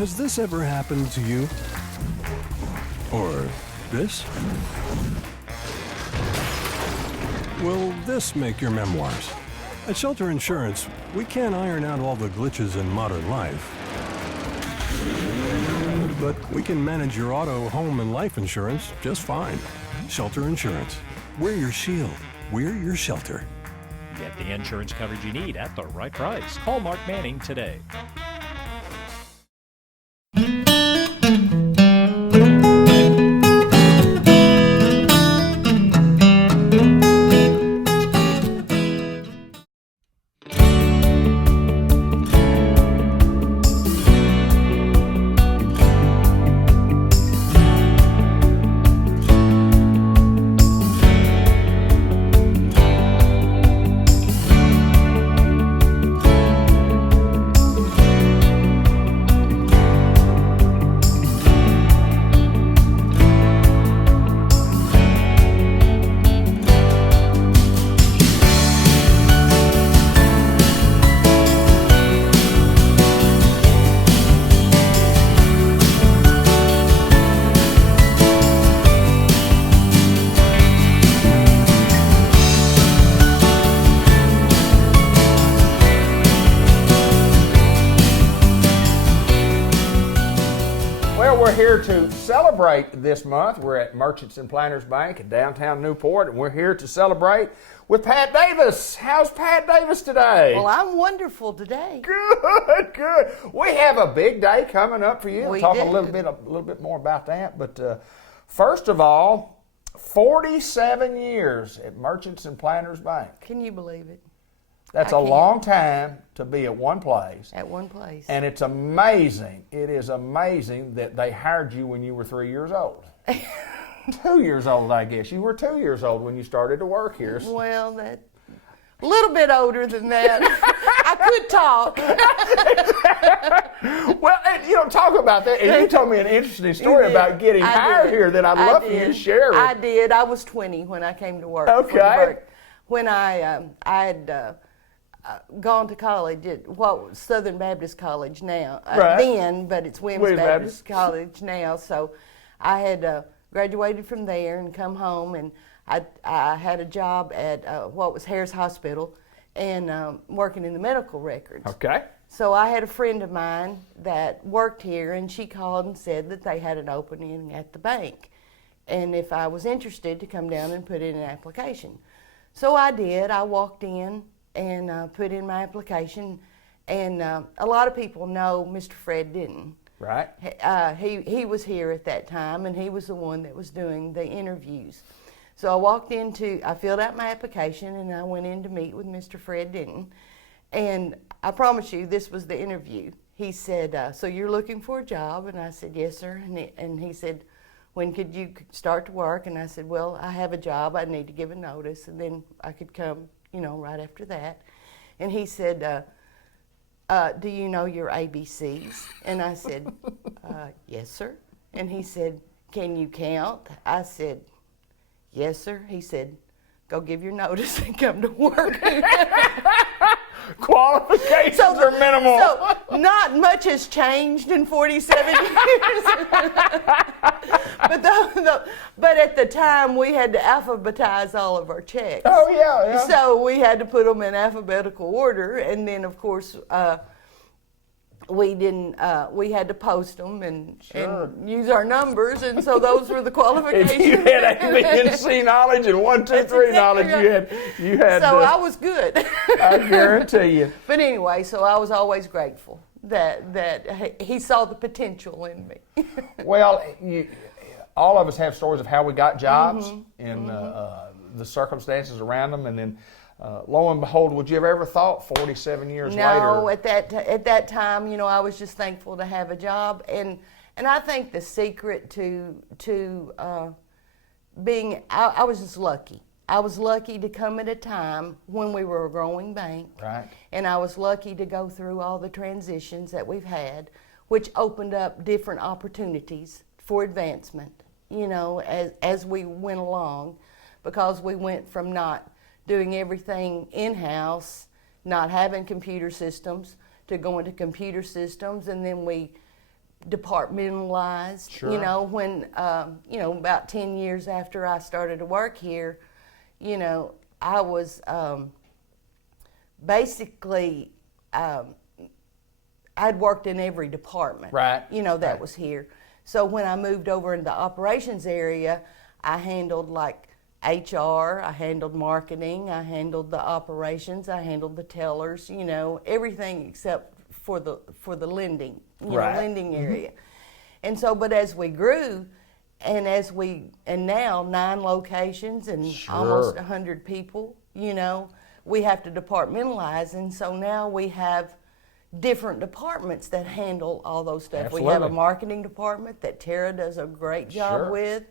Has this ever happened to you? Or this? Will this make your memoirs? At Shelter Insurance, we can't iron out all the glitches in modern life. But we can manage your auto, home, and life insurance just fine. Shelter Insurance. We're your shield. We're your shelter. Get the insurance coverage you need at the right price. Call Mark Manning today. We're here to celebrate this month. We're at Merchants and Planners Bank in downtown Newport, and we're here to celebrate with Pat Davis. How's Pat Davis today? Well, I'm wonderful today. Good, good. We have a big day coming up for you. We'll talk do. a little bit more about that. But first of all, 47 years at Merchants and Planners Bank. Can you believe it? That's a long time to be at one place. At one place. And it's amazing. It is amazing that they hired you when you were 3 years old. 2 years old, I guess. You were 2 years old when you started to work here. Well, that a little bit older than that. I could talk. Well, and, talk about that. And you told me an interesting story about getting hired here that I'd love for you to share. I did. I was 20 when I came to work. Okay. When I had gone to college at Southern Baptist College now. Right. Then, but it's Williams Baptist College now. So I had graduated from there and come home, and I had a job at what was Harris Hospital and working in the medical records. Okay. So I had a friend of mine that worked here, and she called and said that they had an opening at the bank, and if I was interested to come down and put in an application. So I did. I walked in and put in my application, and a lot of people know Mr. Fred Denton. Right. He was here at that time, and he was the one that was doing the interviews. So I filled out my application, and I went in to meet with Mr. Fred Denton. And I promise you, this was the interview. He said, so you're looking for a job? And I said, yes, sir. And he said, when could you start to work? And I said, well, I have a job. I need to give a notice, and then I could come, right after that. And he said, do you know your ABCs? And I said, yes, sir. And he said, can you count? I said, yes, sir. He said, go give your notice and come to work. Qualifications are minimal. So not much has changed in 47 years. But at the time, we had to alphabetize all of our checks. Oh, yeah. So we had to put them in alphabetical order, and then, of course, we had to post them and use our numbers, and so those were the qualifications. If you had A, B, and C knowledge and 1, 2, 3 knowledge, you had. So I was good. I guarantee you. But anyway, so I was always grateful that he saw the potential in me. Well, all of us have stories of how we got jobs and the circumstances around them, and then. Lo and behold, would you have ever thought 47 years later? No, at that time, I was just thankful to have a job, and I think the secret to being, I was just lucky. I was lucky to come at a time when we were a growing bank, right? And I was lucky to go through all the transitions that we've had, which opened up different opportunities for advancement, as we went along, because we went from not doing everything in-house, not having computer systems, to going to computer systems, and then we departmentalized. Sure. You know, when about 10 years after I started to work here, you know, I was basically I'd worked in every department. Right. You know, that Right. was here. So when I moved over in the operations area, I handled like HR, I handled marketing, I handled the operations, I handled the tellers, you know, everything except for the lending, Right. lending area. And so, but as we grew, and now 9 locations and Sure. almost 100 people, you know, we have to departmentalize, and so now we have different departments that handle all those stuff. Absolutely. We have a marketing department that Tara does a great job Sure. with.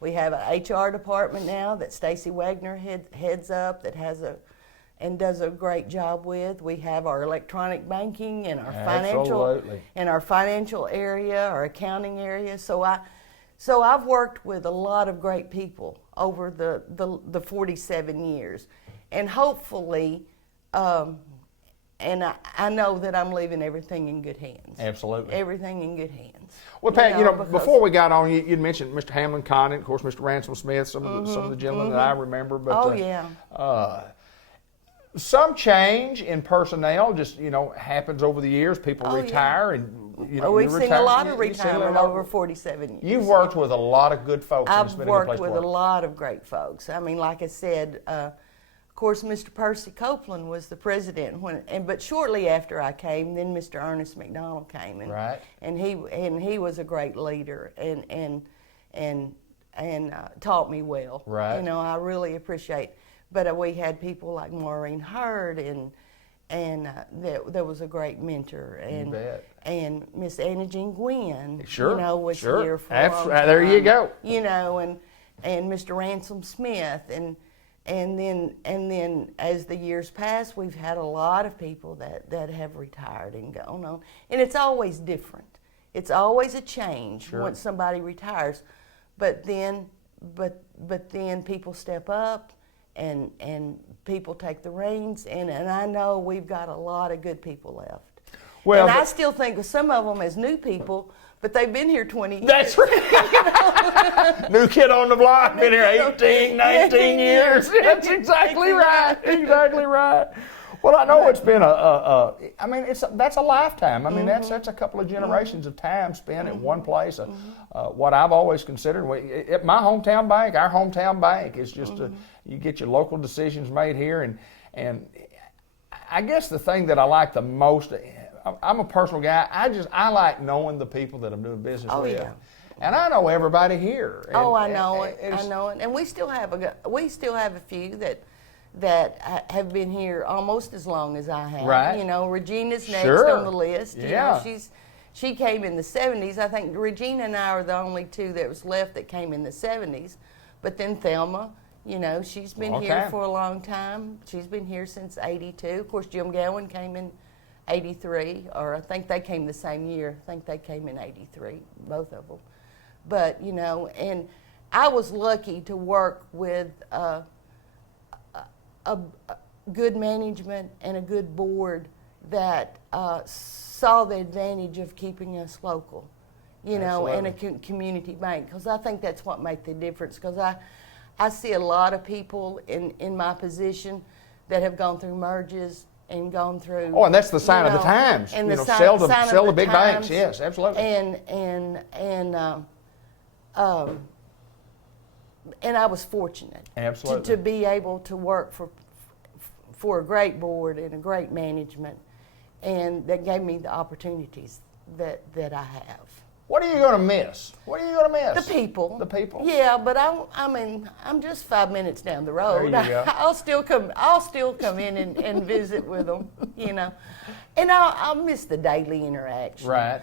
We have an HR department now that Stacy Wagner heads up that does a great job with. We have our electronic banking and our Absolutely. financial area, our accounting area. So I've worked with a lot of great people over the 47 years, and hopefully, and I know that I'm leaving everything in good hands. Absolutely. Everything in good hands. Well, Pat, because- before we got on, you'd mentioned Mr. Hamlin Condon, of course, Mr. Ransom Smith, some of the gentlemen that I remember. But, Oh, yeah. Some change in personnel just, happens over the years. People Oh, yeah. retire and, We've you seen retire. a lot of You've seen a retirement lot- over 47 years. You've worked with a lot of good folks. and it's I've been a good worked place to with work. a lot of great folks. I mean, like I said, of course, Mr. Percy Copeland was the president but shortly after I came, then Mr. Ernest McDonald came, Right. and he was a great leader and taught me well. Right. You know, I really appreciate. But we had people like Maureen Hurd and there was a great mentor and bet. and Miss Anna Jean Gwynn. Sure, You know, was sure. here for a long There you time. go. You know, and Mr. Ransom Smith and then as the years pass, we've had a lot of people that have retired and gone on, and it's always different. It's always a change Sure. once somebody retires, but then people step up and people take the reins, and I know we've got a lot of good people left. Well, and I still think of some of them as new people, but they've been here 20 years. That's right. New kid on the block, been here 18, 19 years. That's exactly right. Exactly right. Well, I know it's been that's a lifetime. I mean, that's a couple of generations of time spent at one place. What I've always considered, at my hometown bank, our hometown bank is just you get your local decisions made here, and I guess the thing that I like the most, I'm a personal guy. I like knowing the people that I'm doing business with. Yeah. And I know everybody here. And, I know it. it's- I know it. And we still have a few that have been here almost as long as I have. Right. You know, Regina's next Sure. on the list. You Yeah. know, she came in the 70s. I think Regina and I are the only two that was left that came in the 70s. But then Thelma, you know, she's been Long here time. for a long time. She's been here since 82. Of course, Jim Gowan came in 83, or I think they came the same year. I think they came in 83, both of them. But, you know, and I was lucky to work with a good management and a good board that saw the advantage of keeping us local, you know, and a community bank, because I think that's what made the difference. Because I see a lot of people in my position that have gone through merges and gone through. Oh, and that's the sign of the times. And you the know, sign sell of the big banks. times. Yes, absolutely. And I was fortunate Absolutely. to be able to work for a great board and a great management, and that gave me the opportunities that I have. What are you going to miss? What are you going to miss? The people. The people. Yeah, but I'm just 5 minutes down the road. There you go. I'll still come in and visit with them, you know, and I'll miss the daily interaction. Right.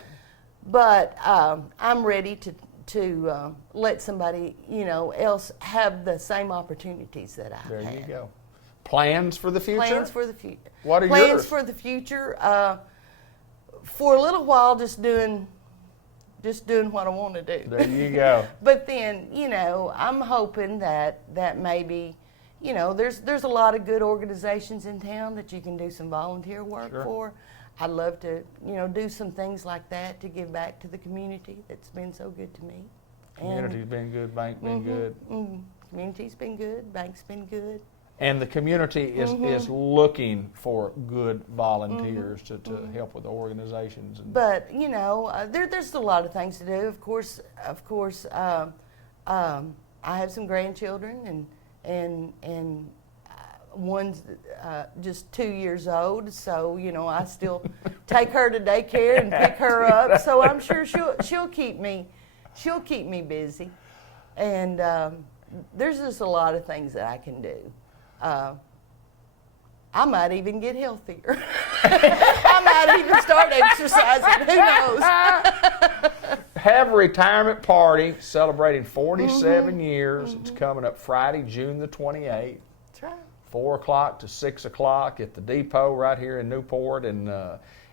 But I'm ready to let somebody, you know, else have the same opportunities that I There had. you go. Plans for the future? Plans for the future. What are Plans yours? for the future? For a little while, just doing what I want to do. There you go. But then, you know, I'm hoping that maybe, you know, there's a lot of good organizations in town that you can do some volunteer work Sure. for. I'd love to, do some things like that to give back to the community that's been so good to me. Community's been good, bank been good. Community's been good, bank's been good. And the community is looking for good volunteers to help with organizations. But there's a lot of things to do. Of course, I have some grandchildren, and one's just 2 years old. So I still take her to daycare and pick her up. So I'm sure she'll keep me busy. And there's just a lot of things that I can do. I might even get healthier. I might even start exercising. Who knows? Have a retirement party celebrating 47 years. It's coming up Friday, June the 28th. That's right. 4 o'clock to 6 o'clock at the depot right here in Newport. And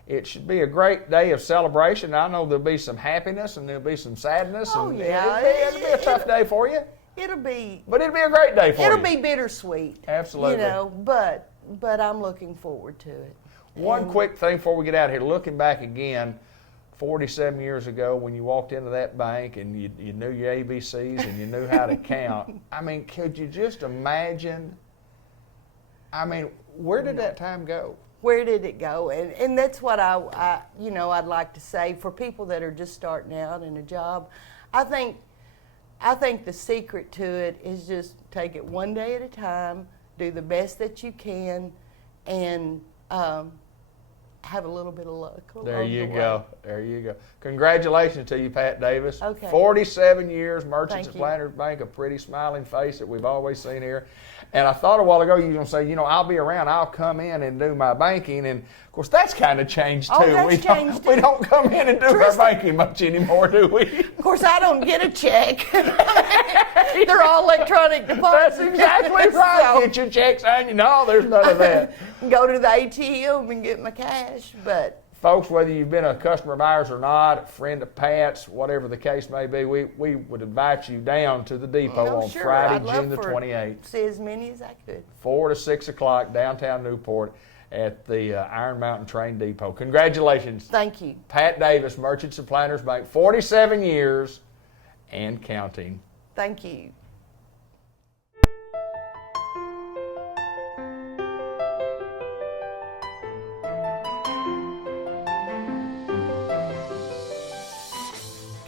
it should be a great day of celebration. I know there'll be some happiness and there'll be some sadness. Oh, and yeah. It'll be a tough day for you. But it'll be a great day for you. It'll be bittersweet. Absolutely. But I'm looking forward to it. One quick thing before we get out of here, looking back again, 47 years ago when you walked into that bank and you knew your ABCs and you knew how to count. I mean, could you just imagine? I mean, where did that time go? Where did it go? And that's what I'd like to say for people that are just starting out in a job. I think the secret to it is just take it one day at a time, do the best that you can, and have a little bit of luck. There you go. There you go. Congratulations to you, Pat Davis. Okay. 47 years, Merchants Thank and you. Planters Bank, a pretty smiling face that we've always seen here. And I thought a while ago you were going to say, I'll be around, I'll come in and do my banking. And, of course, that's kind of changed, too. Oh, that's changed, too. We don't come in and do our banking much anymore, do we? Of course, I don't get a check. They're all electronic deposits. That's exactly right. So, Get your checks on you. No, there's none of that. go to the ATM and get my cash. But Folks, whether you've been a customer of ours or not, a friend of Pat's, whatever the case may be, we would invite you down to the depot on sure, Friday, I'd love June the for 28th, see as many as I could. 4 to 6 o'clock, downtown Newport at the Iron Mountain Train Depot. Congratulations. Thank you. Pat Davis, Merchants and Planters Bank, 47 years and counting. Thank you.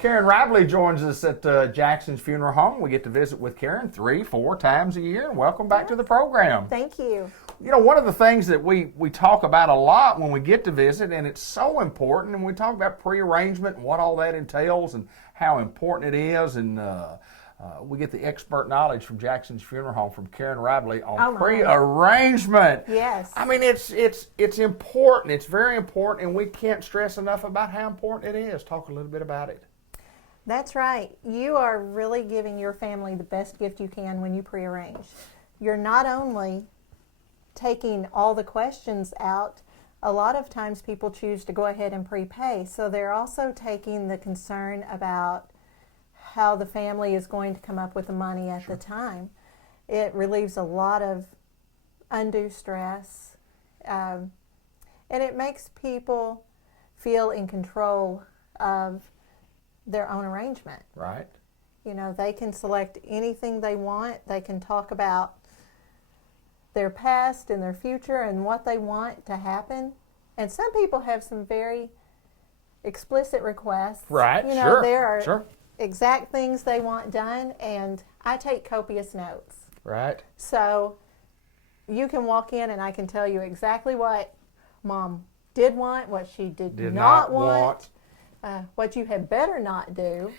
Karen Ribley joins us at Jackson's Funeral Home. We get to visit with Karen 3-4 times a year. Welcome back to the program. Thank you. One of the things that we talk about a lot when we get to visit, and it's so important, and we talk about prearrangement and what all that entails and how important it is, and we get the expert knowledge from Jackson's Funeral Home from Karen Ribley on prearrangement. Yes. I mean, it's important. It's very important, and we can't stress enough about how important it is. Talk a little bit about it. That's right. You are really giving your family the best gift you can when you prearrange. You're not only taking all the questions out, a lot of times people choose to go ahead and prepay, so they're also taking the concern about how the family is going to come up with the money at the time. It relieves a lot of undue stress, and it makes people feel in control of their own arrangement. Right. They can select anything they want. They can talk about their past and their future and what they want to happen. And some people have some very explicit requests. Right, There are sure. exact things they want done, and I take copious notes. Right. So you can walk in and I can tell you exactly what Mom did want, what she did not want. What you had better not do.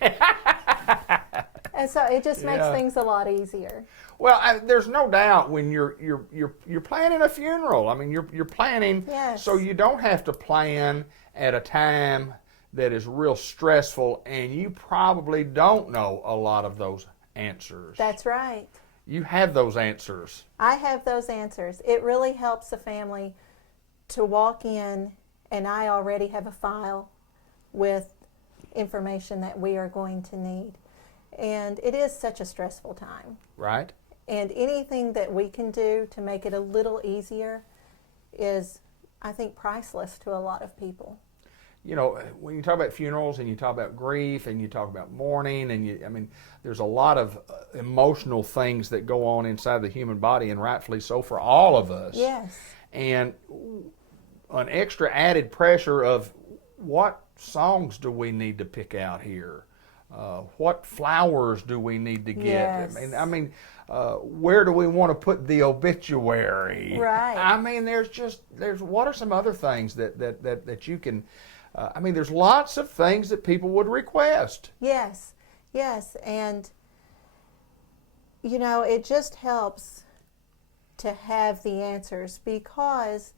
And so it just makes things a lot easier. Well, there's no doubt when you're planning a funeral. I mean, you're planning so you don't have to plan at a time that is real stressful, and you probably don't know a lot of those answers. That's right. You have those answers. I have those answers. It really helps a family to walk in, and I already have a file with information that we are going to need. And it is such a stressful time. Right. And anything that we can do to make it a little easier is I think, priceless to a lot of people. You know, when you talk about funerals and you talk about grief and you talk about mourning I mean, there's a lot of emotional things that go on inside the human body, and rightfully so for all of us. Yes. And an extra added pressure of what songs do we need to pick out here? What flowers do we need to get? Yes. Where do we want to put the obituary? Right. I mean, there's what are some other things that you can, there's lots of things that people would request. Yes, yes. And, you know, it just helps to have the answers, because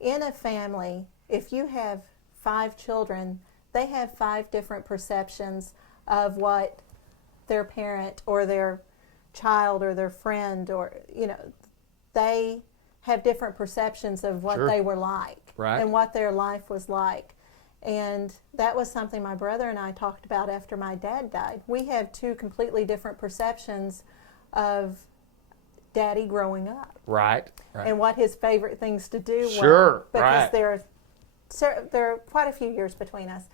in a family, if you have 5 children, they have 5 different perceptions of what their parent or their child or their friend, or, you know, they have different perceptions of what Sure. they were like, Right. and what their life was like. And that was something my brother and I talked about after my dad died. We have 2 completely different perceptions of Daddy growing up, Right. and what his favorite things to do Sure, were, because right. there are quite a few years between us.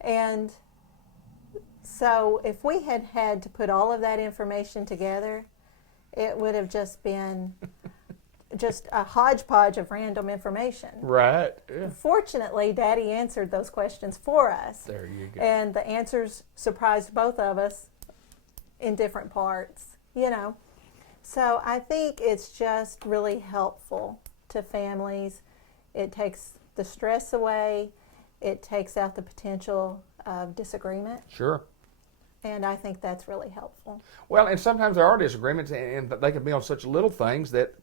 And so if we had had to put all of that information together, it would have just been just a hodgepodge of random information. Right. Yeah. Fortunately, Daddy answered those questions for us. There you go. And the answers surprised both of us in different parts, you know. So I think it's just really helpful to families. It takes the stress away. It takes out the potential of disagreement. Sure. And I think that's really helpful. Well, and sometimes there are disagreements, and they can be on such little things that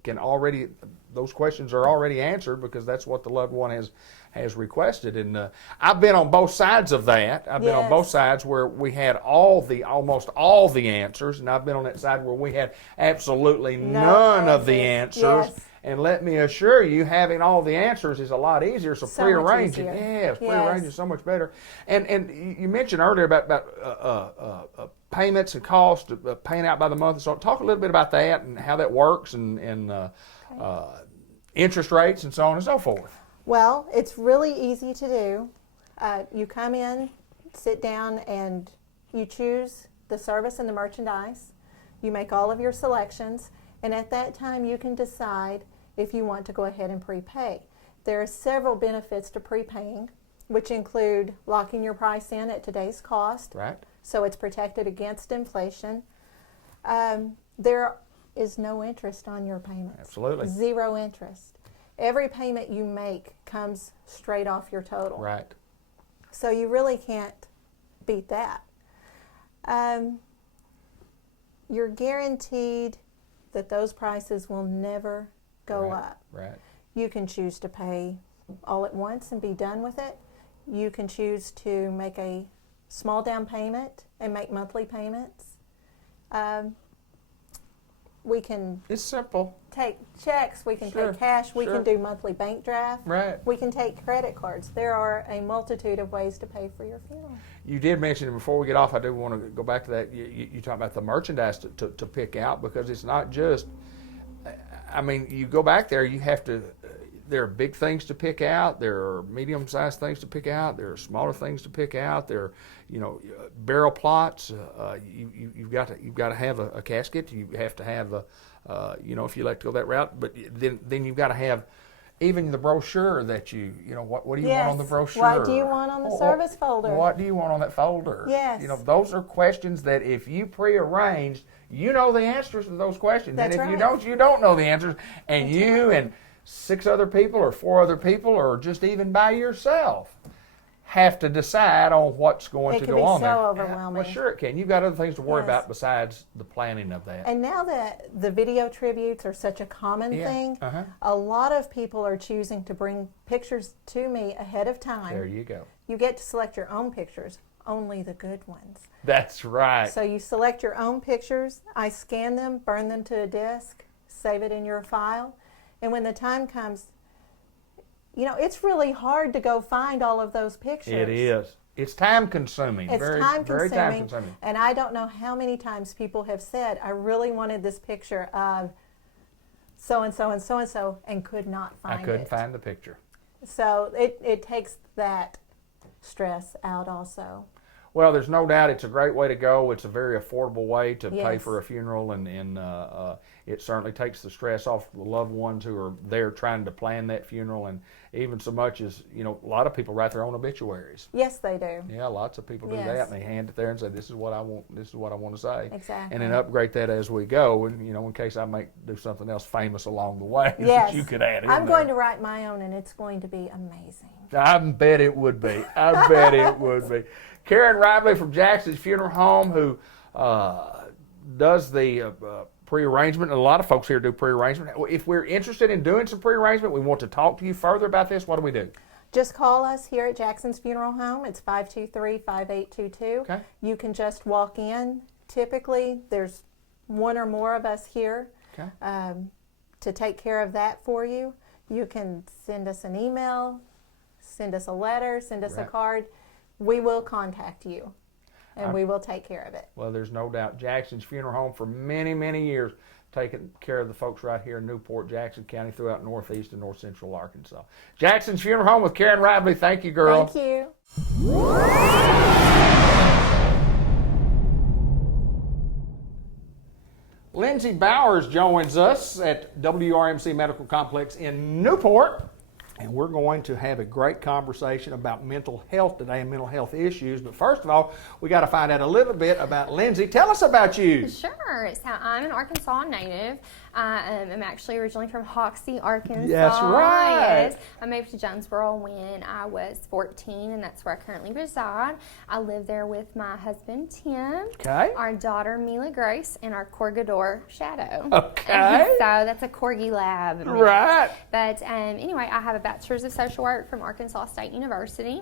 those questions are already answered because that's what the loved one has requested. And I've been on both sides of that. I've been on both sides where we had almost all the answers, and I've been on that side where we had absolutely none of the answers. Yes. And let me assure you, having all the answers is a lot easier. So So prearranging, much easier. yes, prearranging is so much better. And you mentioned earlier about payments and costs, paying out by the month. So talk a little bit about that and how that works, and interest rates and so on and so forth. Well, it's really easy to do. You come in, sit down, and you choose the service and the merchandise. You make all of your selections, and at that time you can decide if you want to go ahead and prepay. There are several benefits to prepaying, which include locking your price in at today's cost, Right. so it's protected against inflation. There is no interest on your payments. Absolutely. 0 interest. Every payment you make comes straight off your total. Right. So you really can't beat that. You're guaranteed that those prices will never go up. Right. You can choose to pay all at once and be done with it. You can choose to make a small down payment and make monthly payments. We can It's simple. take checks, we can Sure, take cash, we sure. can do monthly bank draft. Right. We can take credit cards. There are a multitude of ways to pay for your funeral. You did mention, before we get off, I do want to go back to that. You talk about the merchandise to pick out, because it's not just, you go back there, you have to, there are big things to pick out, there are medium-sized things to pick out, there are smaller things to pick out, there are, barrel plots, you've got to have a casket, you have to have if you like to go that route, but then you've got to have even the brochure that what do you want on the brochure? What do you want on the service folder? What do you want on that folder? Yes. Those are questions that if you prearranged, you know the answers to those questions. That's and if right. you don't know the answers. And That's you right. and 6 other people or 4 other people or just even by yourself have to decide on what's going It to can go be on so there. overwhelming. Well, sure it can. You've got other things to worry Yes. about besides the planning of that. And now that the video tributes are such a common Yeah. thing, Uh-huh. a lot of people are choosing to bring pictures to me ahead of time. There you go. You get to select your own pictures, only the good ones. That's right. So you select your own pictures, I scan them, burn them to a disk, save it in your file, and when the time comes, it's really hard to go find all of those pictures. It is. It's time consuming. It's very, time very consuming, time consuming. and I don't know how many times people have said, I really wanted this picture of so-and-so and so-and-so and could not find it. I couldn't find the picture. So it takes that stress out also. Well, there's no doubt it's a great way to go. It's a very affordable way to pay Yes. for a funeral, and it certainly takes the stress off the loved ones who are there trying to plan that funeral. And even so much as, you know, a lot of people write their own obituaries. Yes, they do. Yeah, lots of people do Yes. that, and they hand it there and say, "This is what I want. This is what I want to say." Exactly. And then upgrade that as we go, and you know, in case I might do something else famous along the way, Yes. that you could add in I'm there. going to write my own, and it's going to be amazing. I bet it would be. I bet it would be. Karen Rively from Jackson's Funeral Home, who does the pre-arrangement. And a lot of folks here do pre-arrangement. If we're interested in doing some pre-arrangement, we want to talk to you further about this, what do we do? Just call us here at Jackson's Funeral Home. It's 523-5822. Okay. You can just walk in. Typically, there's one or more of us here Okay. to take care of that for you. You can send us an email, send us a letter, send us a Right. card. We will contact you, and we will take care of it. Well, there's no doubt. Jackson's Funeral Home for many, many years taking care of the folks right here in Newport, Jackson County, throughout northeast and north central Arkansas. Jackson's Funeral Home with Karen Rively. Thank you, girl. Thank you. Lindsay Bowers joins us at WRMC Medical Complex in Newport, and we're going to have a great conversation about mental health today and mental health issues. But first of all, we got to find out a little bit about Lindsay. Tell us about you. Sure. So I'm an Arkansas native. I'm actually originally from Hoxie, Arkansas. That's right. Yes. I moved to Jonesboro when I was 14, and that's where I currently reside. I live there with my husband, Tim, Okay. our daughter, Mila Grace, and our Corgador, Shadow. Okay. So that's a Corgi lab. Right. But anyway, I have a bachelor's of social work from Arkansas State University.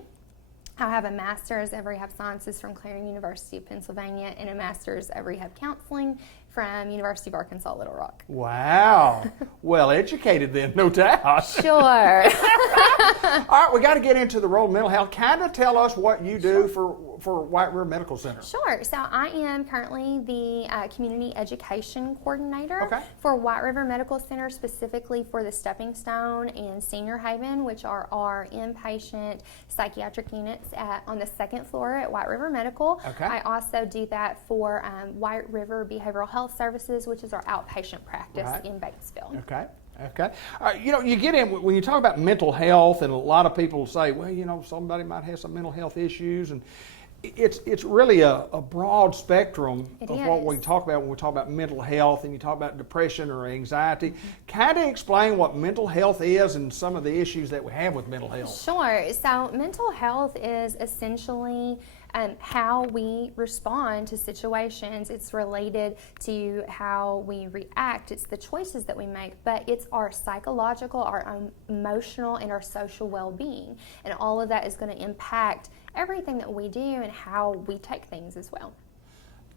I have a master's of rehab sciences from Clarion University of Pennsylvania and a master's of rehab counseling from University of Arkansas Little Rock. Wow. Well educated then, no doubt. Sure. All right, we got to get into the role of mental health. Kind of tell us what you do for White River Medical Center. Sure. So I am currently the community education coordinator Okay. for White River Medical Center, specifically for the Stepping Stone and Senior Haven, which are our inpatient psychiatric units on the second floor at White River Medical. Okay. I also do that for White River Behavioral Health Services, which is our outpatient practice Right. in Batesville. Okay. Okay. You know, you get in when you talk about mental health, and a lot of people say, well, you know, somebody might have some mental health issues, and it's really a broad spectrum It of what is. we talk about when we talk about mental health, and you talk about depression or anxiety. Kind of explain what mental health is and some of the issues that we have with mental health. Sure. So mental health is essentially how we respond to situations. It's related to how we react. It's the choices that we make, but it's our psychological, our emotional, and our social well-being. And all of that is going to impact everything that we do and how we take things as well.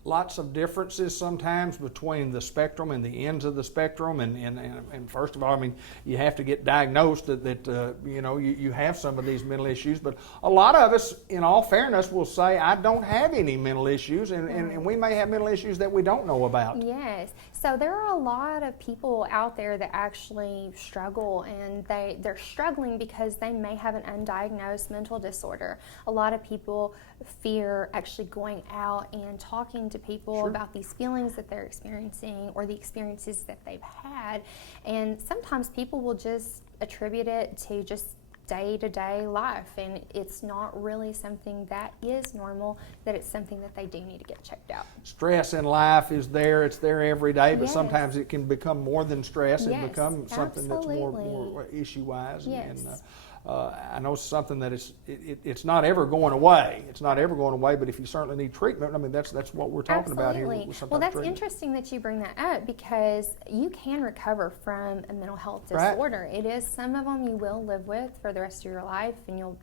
Lots of differences sometimes between the spectrum and the ends of the spectrum, and first of all, I mean, you have to get diagnosed that you know, you have some of these mental issues, but a lot of us, in all fairness, will say, I don't have any mental issues, and we may have mental issues that we don't know about. Yes. So there are a lot of people out there that actually struggle, and they're struggling because they may have an undiagnosed mental disorder. A lot of people fear actually going out and talking to people Sure. about these feelings that they're experiencing or the experiences that they've had. And sometimes people will just attribute it to just day-to-day life, and it's not really something that is normal, that it's something that they do need to get checked out. Stress in life is there, it's there every day, but Yes. sometimes it can become more than stress. It Yes, becomes something that's more absolutely. issue-wise. Yes. And I know something that it's not ever going away. It's not ever going away, but if you certainly need treatment, I mean, that's what we're talking about here. Absolutely. With some Well, type of that's treatment. interesting that you bring that up, because you can recover from a mental health Right. disorder. It is, some of them you will live with for the rest of your life, and you'll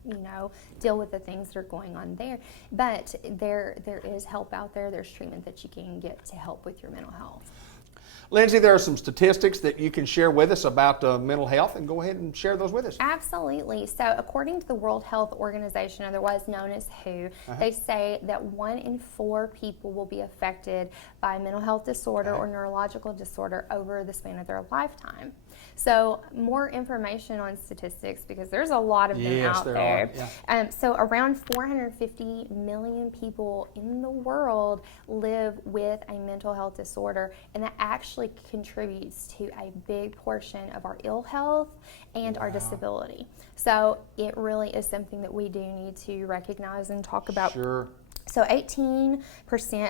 deal with the things that are going on there. But there is help out there. There's treatment that you can get to help with your mental health. Lindsay, there are some statistics that you can share with us about mental health, and go ahead and share those with us. Absolutely. So according to the World Health Organization, otherwise known as WHO, they say that 1 in 4 people will be affected by a mental health disorder or neurological disorder over the span of their lifetime. So more information on statistics, because there's a lot of them Yes, out there there. are, yeah. So around 450 million people in the world live with a mental health disorder, and that actually contributes to a big portion of our ill health and our disability. So it really is something that we do need to recognize and talk about. Sure. So 18%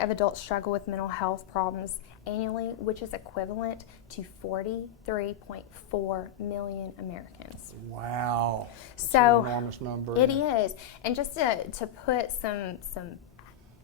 of adults struggle with mental health problems annually, which is equivalent to 43.4 million Americans. Wow. That's So an enormous number. it is. And just to put some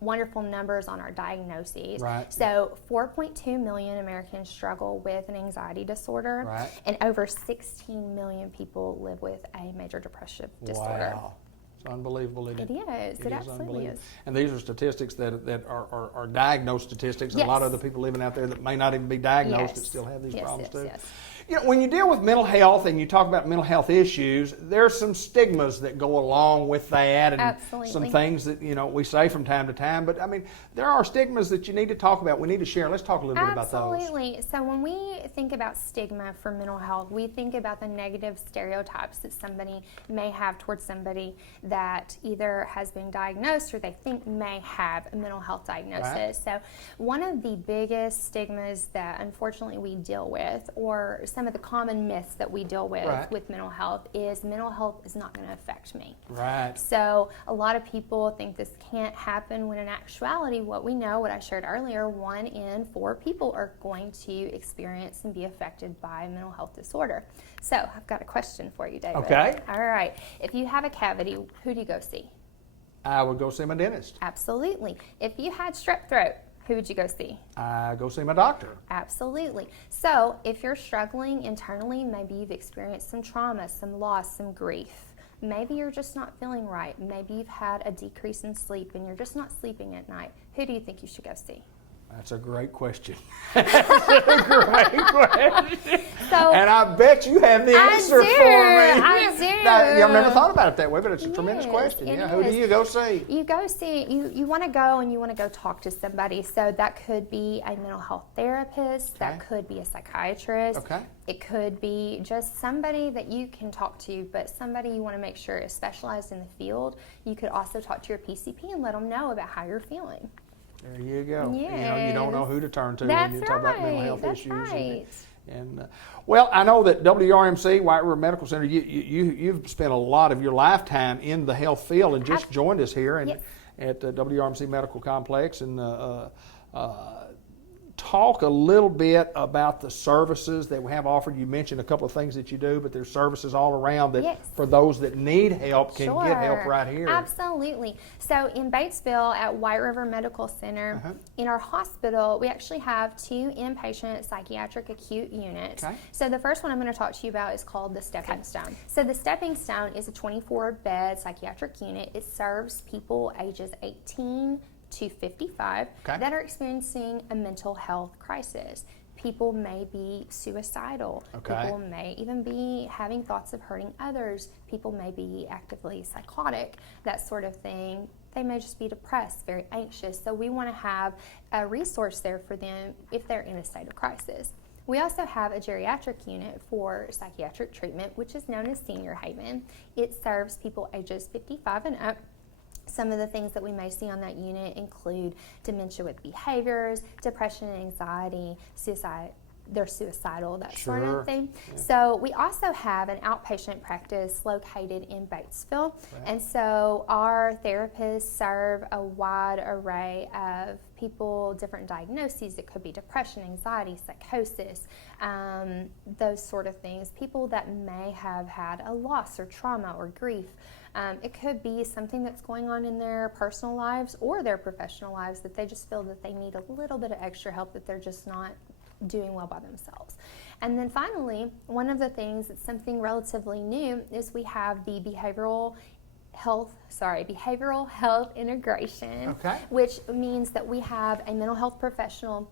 wonderful numbers on our diagnoses. Right. So 4.2 million Americans struggle with an anxiety disorder, Right. and over 16 million people live with a major depressive disorder. Wow. It's unbelievable, isn't it? It is. It absolutely unbelievable. is. And these are statistics that are diagnosed statistics. And a lot of Yes. other people living out there that may not even be diagnosed that Yes. still have these Yes, problems yes, too. yes. You know, when you deal with mental health and you talk about mental health issues, there's some stigmas that go along with that, and Absolutely. some things that we say from time to time. But I mean, there are stigmas that you need to talk about. We need to share. Let's talk a little bit about those. Absolutely. So when we think about stigma for mental health, we think about the negative stereotypes that somebody may have towards somebody that either has been diagnosed or they think may have a mental health diagnosis. Right. So one of the biggest stigmas that unfortunately we deal with, or some of the common myths that we deal with Right. with mental health, is mental health is not going to affect me. Right. So a lot of people think this can't happen, when in actuality, what we know, what I shared earlier, 1 in 4 people are going to experience and be affected by a mental health disorder. So I've got a question for you, David. Okay. All right. If you have a cavity, who do you go see? I would go see my dentist. Absolutely. If you had strep throat, who would you go see? I go see my doctor. Absolutely. So if you're struggling internally, maybe you've experienced some trauma, some loss, some grief. Maybe you're just not feeling right. Maybe you've had a decrease in sleep and you're just not sleeping at night. Who do you think you should go see? That's a great question. That's a great question. So, And I bet you have the answer for me. I do. I've never thought about it that way, but it's a tremendous Yes, question. it Yeah, who do is. you go see? You go see, you want to go and you want to go talk to somebody. So that could be a mental health therapist. That Okay. could be a psychiatrist. Okay. It could be just somebody that you can talk to, but somebody you want to make sure is specialized in the field. You could also talk to your PCP and let them know about how you're feeling. There you go. Yes. You don't know who to turn to That's when you talk about mental right. health That's issues. right. And well, I know that WRMC, White River Medical Center, you've spent a lot of your lifetime in the health field and just joined us here Yes. at the WRMC Medical Complex. And talk a little bit about the services that we have offered. You mentioned a couple of things that you do, but there's services all around that Yes. for those that need help can get help right here. Absolutely. So in Batesville at White River Medical Center, in our hospital, we actually have 2 inpatient psychiatric acute units. Okay. So the first one I'm going to talk to you about is called the Stepping Stone. So the Stepping Stone is a 24-bed psychiatric unit. It serves people ages 18 to 55 Okay. that are experiencing a mental health crisis. People may be suicidal. Okay. People may even be having thoughts of hurting others. People may be actively psychotic, that sort of thing. They may just be depressed, very anxious. So we want to have a resource there for them if they're in a state of crisis. We also have a geriatric unit for psychiatric treatment, which is known as Senior Haven. It serves people ages 55 and up. Some of the things that we may see on that unit include dementia with behaviors, depression and anxiety, suicide. They're suicidal, that sort Sure. of thing. So we also have an outpatient practice located in Batesville. And so our therapists serve a wide array of people, different diagnoses. It could be depression, anxiety, psychosis, those sort of things. People that may have had a loss or trauma or grief. It could be something that's going on in their personal lives or their professional lives that they just feel that they need a little bit of extra help, that they're just not doing well by themselves. And then finally, one of the things that's something relatively new is we have the behavioral health integration, Okay. which means that we have a mental health professional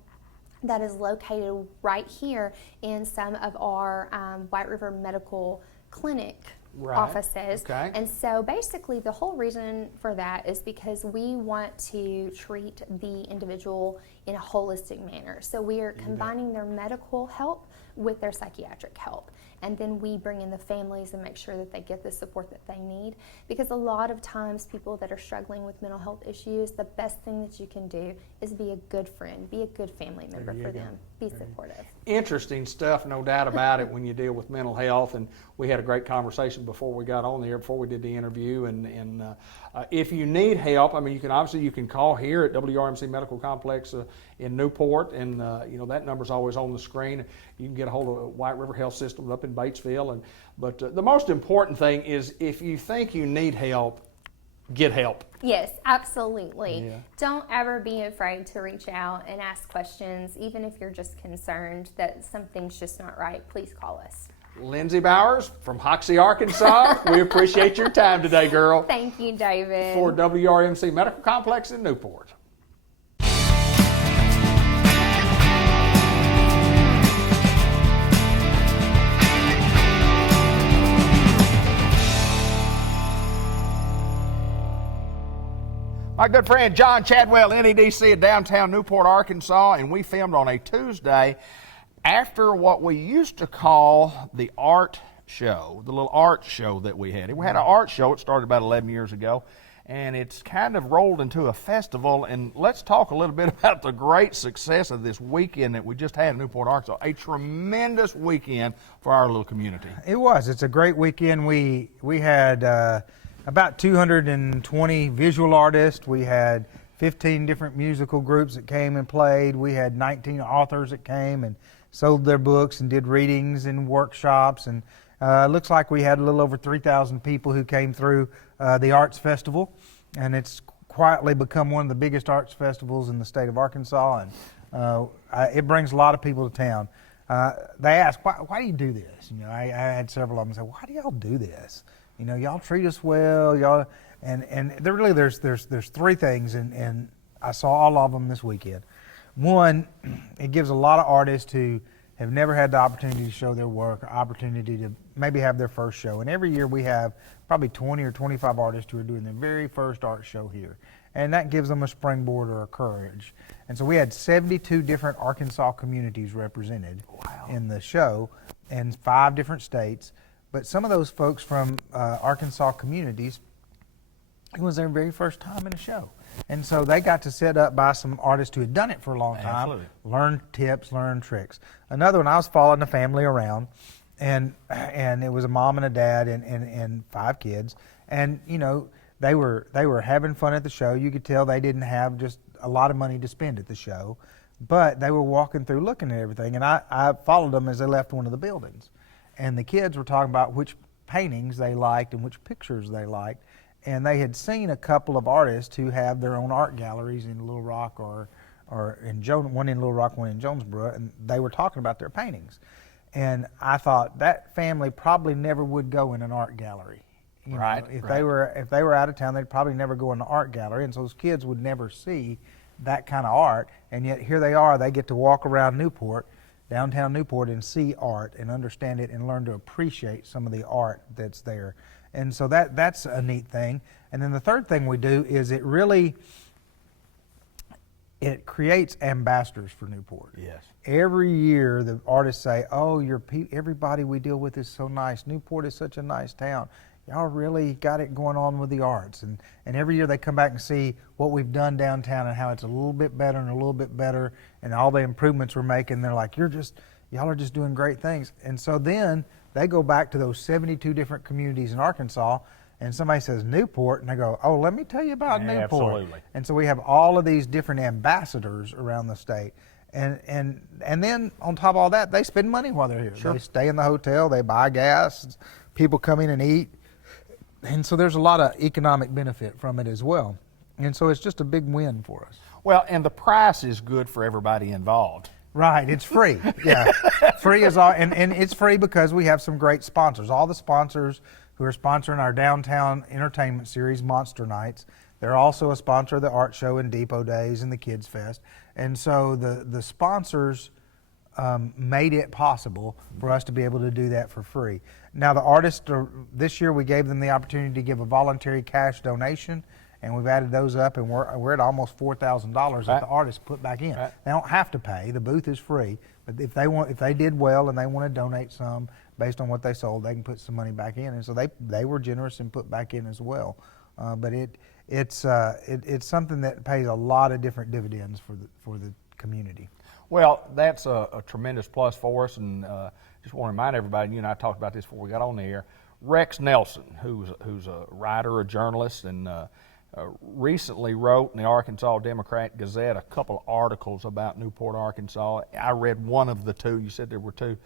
that is located right here in some of our White River Medical Clinic offices. Okay. And so basically the whole reason for that is because we want to treat the individual in a holistic manner. So we are combining their medical help with their psychiatric help. And then we bring in the families and make sure that they get the support that they need. Because a lot of times people that are struggling with mental health issues, the best thing that you can do is be a good friend, be a good family member for them, be supportive. Interesting stuff, no doubt about it, when you deal with mental health. And we had a great conversation before we got on there, before we did the interview. And if you need help, I mean, you can call here at WRMC Medical Complex in Newport, and that number's always on the screen. You can get a hold of White River Health System up in Batesville. But the most important thing is, if you think you need help, get help. Yes, absolutely. Yeah. Don't ever be afraid to reach out and ask questions, even if you're just concerned that something's just not right. Please call us. Lindsay Bowers from Hoxie, Arkansas, we appreciate your time today, girl. Thank you, David. For WRMC Medical Complex in Newport. My good friend John Chadwell, NEDC in downtown Newport, Arkansas, and we filmed on a Tuesday after what we used to call the art show, the little art show that we had. We had an art show. It started about 11 years ago, and it's kind of rolled into a festival. And let's talk a little bit about the great success of this weekend that we just had in Newport, Arkansas. A tremendous weekend for our little community. It was. It's a great weekend. We had about 220 visual artists. We had 15 different musical groups that came and played. We had 19 authors that came and sold their books and did readings and workshops. And it looks like we had a little over 3,000 people who came through the Arts Festival. And it's quietly become one of the biggest arts festivals in the state of Arkansas. And it brings a lot of people to town. They ask, why do you do this? I had several of them say, why do y'all do this? Y'all treat us well, y'all, and there's three things, and I saw all of them this weekend. One, it gives a lot of artists who have never had the opportunity to show their work, or opportunity to maybe have their first show. And every year we have probably 20 or 25 artists who are doing their very first art show here. And that gives them a springboard or a courage. And so we had 72 different Arkansas communities represented in the show in 5 different states. But some of those folks from Arkansas communities, it was their very first time in a show. And so they got to sit up by some artists who had done it for a long time, Absolutely. learn tips, learn tricks. Another one, I was following the family around, and it was a mom and a dad and 5 kids. And, they were having fun at the show. You could tell they didn't have just a lot of money to spend at the show, but they were walking through looking at everything. And I followed them as they left one of the buildings. And the kids were talking about which paintings they liked and which pictures they liked. And they had seen a couple of artists who have their own art galleries in Little Rock or one in Little Rock, one in Jonesboro, and they were talking about their paintings. And I thought that family probably never would go in an art gallery. If they were out of town, they'd probably never go in an art gallery, and so those kids would never see that kind of art. And yet here they are, they get to walk around Newport, downtown Newport, and see art and understand it and learn to appreciate some of the art that's there. And so that's a neat thing. And then the third thing we do is it creates ambassadors for Newport. Yes. Every year the artists say, oh, everybody we deal with is so nice. Newport is such a nice town. Y'all really got it going on with the arts. And every year they come back and see what we've done downtown and how it's a little bit better and a little bit better and all the improvements we're making. They're like, y'all are just doing great things. And so then they go back to those 72 different communities in Arkansas, and somebody says Newport, and they go, oh, let me tell you about Newport. Absolutely. And so we have all of these different ambassadors around the state. And then on top of all that, they spend money while they're here. Sure. They stay in the hotel, they buy gas, people come in and eat. And so there's a lot of economic benefit from it as well. And so it's just a big win for us. Well, and the price is good for everybody involved. Right, it's free. Yeah, free is all, and it's free because we have some great sponsors. All the sponsors who are sponsoring our downtown entertainment series, Monster Nights, they're also a sponsor of the art show and Depot Days and the Kids Fest. And so the sponsors made it possible for us to be able to do that for free. Now the artists, this year we gave them the opportunity to give a voluntary cash donation, and we've added those up, and we're at almost $4,000 that the artists put back in. Right. They don't have to pay. The booth is free, But if they did well and they want to donate some based on what they sold, they can put some money back in. And so they were generous and put back in as well. But it's something that pays a lot of different dividends for the community. Well, that's a tremendous plus for us, and just want to remind everybody, you and I talked about this before we got on the air, Rex Nelson, who's a writer, a journalist, and recently wrote in the Arkansas Democrat-Gazette a couple of articles about Newport, Arkansas. I read one of the two. You said there were two.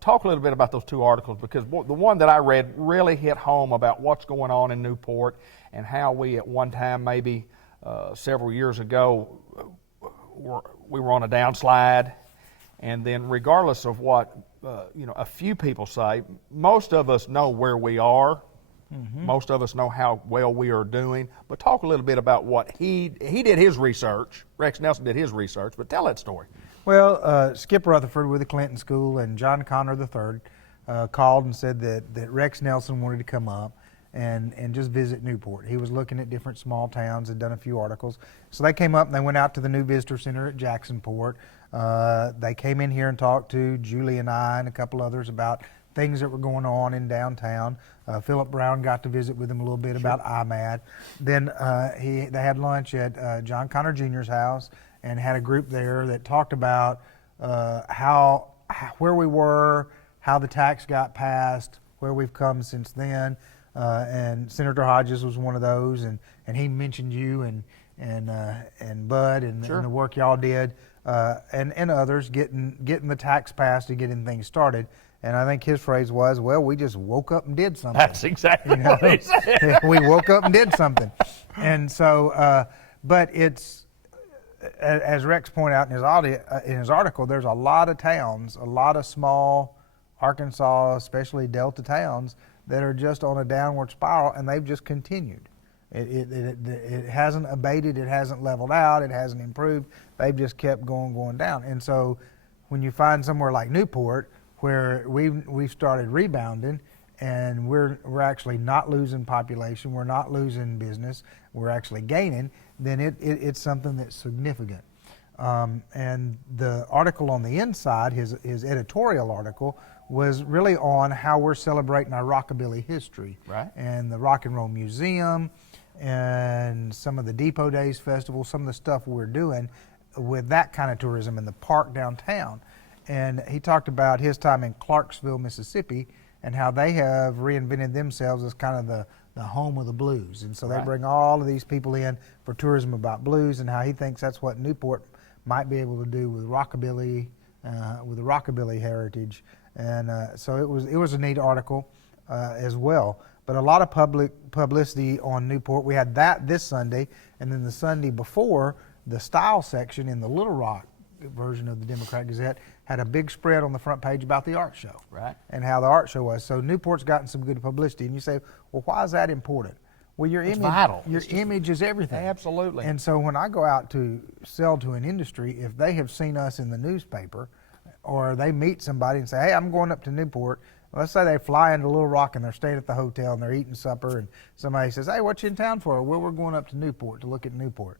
Talk a little bit about those two articles, because the one that I read really hit home about what's going on in Newport and how we at one time, maybe several years ago, we were on a downslide. And then regardless of what a few people say, most of us know where we are. Mm-hmm. Most of us know how well we are doing. But talk a little bit about what he did his research. Rex Nelson did his research, but tell that story. Well, Skip Rutherford with the Clinton School and John Connor III called and said that Rex Nelson wanted to come up and just visit Newport. He was looking at different small towns, had done a few articles. So they came up and they went out to the new visitor center at Jacksonport. They came in here and talked to Julie and I and a couple others about things that were going on in downtown. Philip Brown got to visit with him a little bit about IMAD. Then they had lunch at John Connor Jr.'s house and had a group there that talked about where we were, how the tax got passed, where we've come since then. And Senator Hodges was one of those, and he mentioned you and Bud and the work y'all did, and others getting the tax passed and getting things started. And I think his phrase was, well, we just woke up and did something. That's exactly what he said. We woke up and did something. And so, but it's, as Rex pointed out in his article, there's a lot of towns, a lot of small Arkansas, especially Delta towns, that are just on a downward spiral, and they've just continued. It hasn't abated, it hasn't leveled out, it hasn't improved. They've just kept going down. And so when you find somewhere like Newport, where we've started rebounding, and we're actually not losing population, we're not losing business, we're actually gaining, then it's something that's significant. And the article on the inside, his editorial article, was really on how we're celebrating our rockabilly history. Right. And the Rock and Roll Museum and some of the Depot Days Festival, some of the stuff we're doing with that kind of tourism in the park downtown. And he talked about his time in Clarksville, Mississippi, and how they have reinvented themselves as kind of the home of the blues. And so they bring all of these people in for tourism about blues, and how he thinks that's what Newport might be able to do with rockabilly, with the rockabilly heritage. And so it was a neat article as well. But a lot of publicity on Newport. We had that this Sunday, and then the Sunday before, the style section in the Little Rock version of the Democrat-Gazette had a big spread on the front page about the art show. Right. And how the art show was. So Newport's gotten some good publicity. And you say, well, why is that important? Well, it's vital. Your image is everything. Absolutely. And so when I go out to sell to an industry, if they have seen us in the newspaper, or they meet somebody and say, hey, I'm going up to Newport. Let's say they fly into Little Rock and they're staying at the hotel and they're eating supper, and somebody says, hey, what you in town for? Well, we're going up to Newport to look at Newport.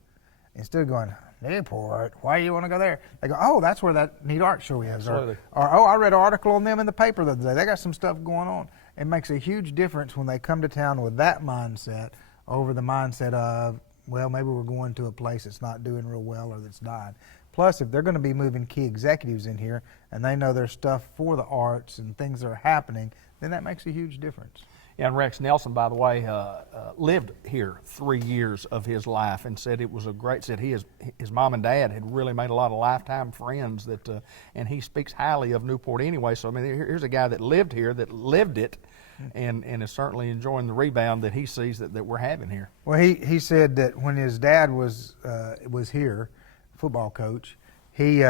Instead of going, Newport, why do you want to go there? They go, oh, that's where that neat art show is. Absolutely. Or, oh, I read an article on them in the paper the other day. They got some stuff going on. It makes a huge difference when they come to town with that mindset over the mindset of, well, maybe we're going to a place that's not doing real well or that's dying. Plus, if they're going to be moving key executives in here and they know there's stuff for the arts and things that are happening, then that makes a huge difference. Yeah, and Rex Nelson, by the way, lived here 3 years of his life, and said it was said his mom and dad had really made a lot of lifetime friends, and he speaks highly of Newport anyway. So, I mean, here's a guy that lived here, that lived it, and is certainly enjoying the rebound that he sees that we're having here. Well, he said that when his dad was here, football coach, he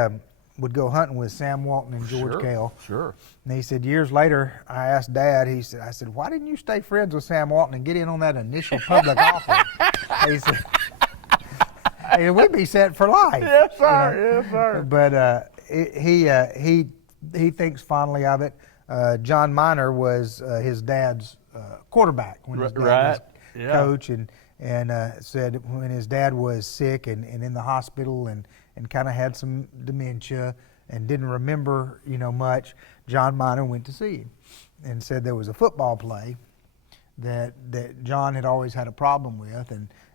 would go hunting with Sam Walton and George Cale. Sure. And he said years later, I asked Dad, I said, why didn't you stay friends with Sam Walton and get in on that initial public offering? He said, hey, we'd be set for life. Yes, sir. Yes, sir. But he thinks fondly of it. John Miner was his dad's quarterback when his dad was coach, and said when his dad was sick and in the hospital and kind of had some dementia, and didn't remember, much, John Miner went to see him and said there was a football play that John had always had a problem with,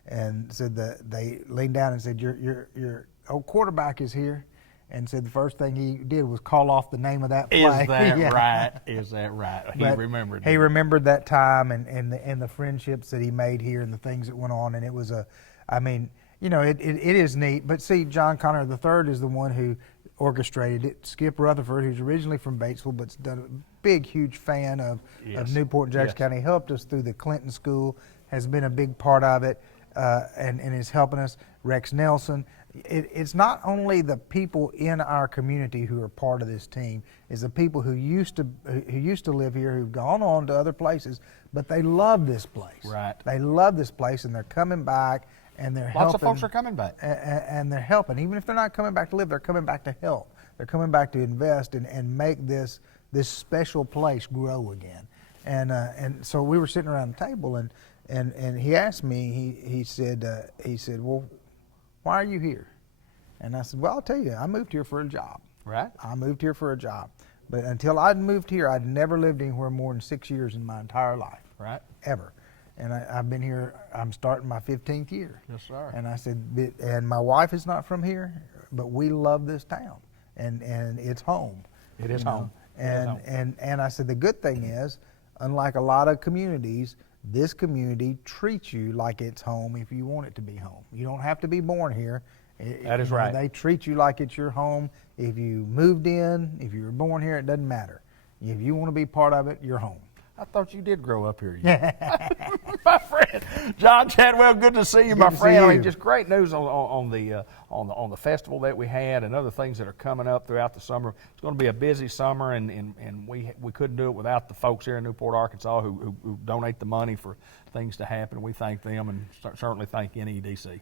and said that they leaned down and said, your old quarterback is here, and said the first thing he did was call off the name of that play. Is that Yeah. right? Is that right? He But remembered. He remembered that time and the friendships that he made here and the things that went on, and it was it is neat. But see, John Connor III is the one who orchestrated it. Skip Rutherford, who's originally from Batesville, but's done a big, huge fan of Newport and Jackson County, helped us through the Clinton School, has been a big part of it, and is helping us. Rex Nelson. It's not only the people in our community who are part of this team, it's the people who used to live here, who've gone on to other places, but they love this place. Right. They love this place, and they're coming back, and they're helping. Lots of folks are coming back. And they're helping. Even if they're not coming back to live, they're coming back to help. They're coming back to invest and make this special place grow again. And so we were sitting around the table, and he asked me, he said, well, why are you here? And I said, well, I'll tell you, I moved here for a job. Right. I moved here for a job. But until I'd moved here, I'd never lived anywhere more than 6 years in my entire life. Right. Ever. And I've been here, I'm starting my 15th year. Yes, sir. And I said, and my wife is not from here, but we love this town. And it's home. It is home. And I said, the good thing is, unlike a lot of communities, this community treats you like it's home if you want it to be home. You don't have to be born here. That is right. They treat you like it's your home. If you moved in, if you were born here, it doesn't matter. If you want to be part of it, you're home. I thought you did grow up here. My friend, John Chadwell, good to see you, my friend. I mean, just great news on the festival that we had and other things that are coming up throughout the summer. It's going to be a busy summer, and we couldn't do it without the folks here in Newport, Arkansas, who donate the money for things to happen. We thank them, and certainly thank NEDC.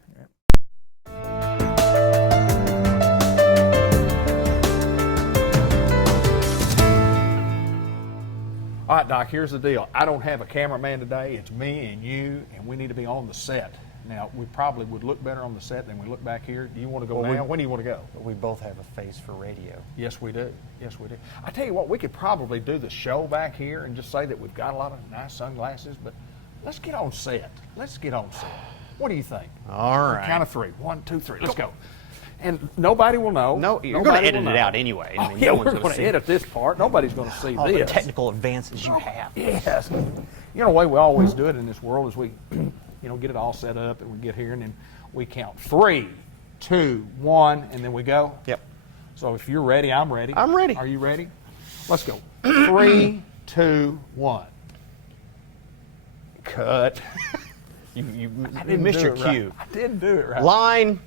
All right, Doc, here's the deal. I don't have a cameraman today. It's me and you, and we need to be on the set. Now, we probably would look better on the set than we look back here. Do you want to go now? When do you want to go? We both have a face for radio. Yes, we do. Yes, we do. I tell you what, we could probably do the show back here and just say that we've got a lot of nice sunglasses, but let's get on set. Let's get on set. What do you think? All right. Count of three. 1, 2, 3. Let's go. And nobody will know. No, you're going to edit it out anyway. I mean, yeah, no we're going to edit this part. Nobody's going to see all this. the technical advances you have. Yes. You know, the way we always do it in this world is we, get it all set up and we get here and then we count 3, 2, 1, and then we go. Yep. So if you're ready, I'm ready. I'm ready. Are you ready? Let's go. 3, 2, 1. Cut. You missed your cue. Right. I didn't do it right. Line.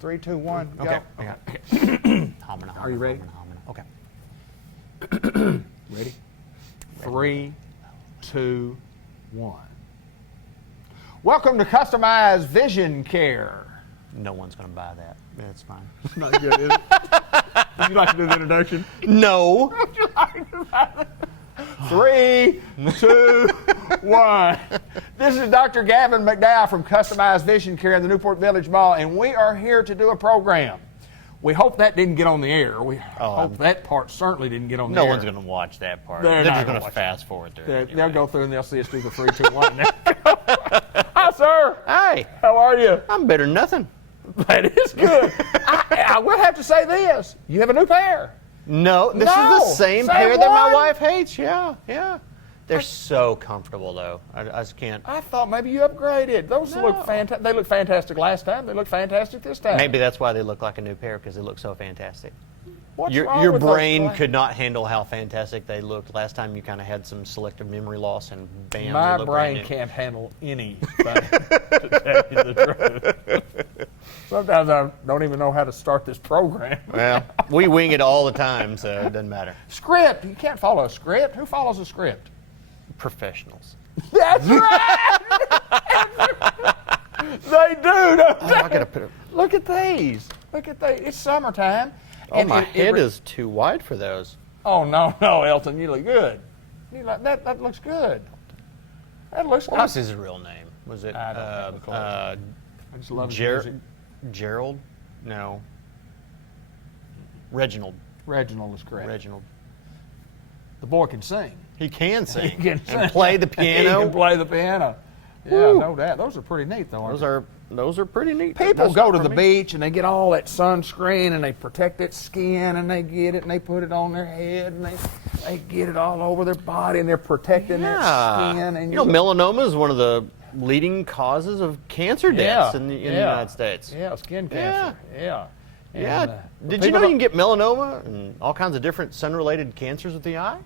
3, 2, 1. Go. Okay. I got it. Are you ready? Okay. Ready? 3, 2, 1. Welcome to Customized Vision Care. No one's going to buy that. That's fine. Not good, is it? Would you like to do the introduction? No. Would you like to buy 3, 2, 1. This is Dr. Gavin McDowell from Customized Vision Care in the Newport Village Mall, and we are here to do a program. We hope that didn't get on the air. We hope that part certainly didn't get on the air. No one's going to watch that part. They're just not going gonna to fast forward through it. They'll go through and they'll see us do the 3, 2, 1. Hi, sir. Hey. How are you? I'm better than nothing. That is good. I will have to say this. You have a new pair. No, this is the same pair that my wife hates. Yeah. They're so comfortable, though. I just can't. I thought maybe you upgraded. Those look fantastic. They looked fantastic last time. They look fantastic this time. Maybe that's why they look like a new pair, because they look so fantastic. What's Your wrong with brain those could not handle how fantastic they looked. Last time you kind of had some selective memory loss, and bam, My they look brand brain new. can't handle anything, to tell you the truth. Sometimes I don't even know how to start this program. Well, we wing it all the time, so it doesn't matter. Script. You can't follow a script. Who follows a script? Professionals. That's right. They do. Don't they? I gotta put it. Look at these. Look at these. It's summertime. Oh, my head is too wide for those. Oh no, Elton, you look good. You like that? That looks good. That looks good. What was his real name? Was it I don't have a clue. I just love his music. Gerald? No. Reginald. Reginald is correct. Reginald. The boy can sing. He can sing. He can sing. And play the He piano. can play the piano. Yeah, no doubt. Those are pretty neat, though. Those are pretty neat. People That's go not to for the me. beach and they get all that sunscreen and they protect its skin and they get it and they put it on their head and they get it all over their body and they're protecting that skin. And you know, melanoma is one of the leading causes of cancer deaths in the United States. Yeah, skin cancer. Yeah. Yeah. And, Did you know you can get melanoma and all kinds of different sun-related cancers with the eye?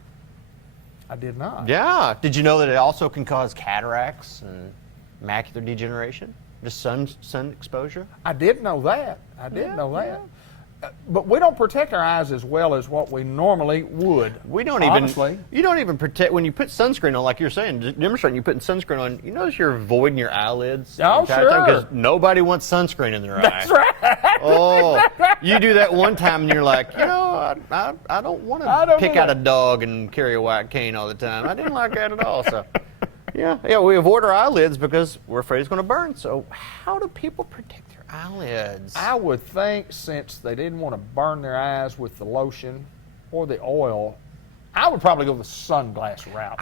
I did not. Yeah. Did you know that it also can cause cataracts and macular degeneration? Just sun exposure? I did know that. I did know that. But we don't protect our eyes as well as what we normally would. We don't honestly. even. You don't even protect when you put sunscreen on, like you're saying. Demonstrating you putting sunscreen on. You notice you're avoiding your eyelids. Oh, sure. Because nobody wants sunscreen in their That's eye. right. Oh, you do that one time and you're like, you know, I don't want to pick out a dog and carry a white cane all the time. I didn't like that at all. So, yeah, we avoid our eyelids because we're afraid it's going to burn. So, how do people protect their eyelids? I would think since they didn't want to burn their eyes with the lotion or the oil, I would probably go the sunglass route.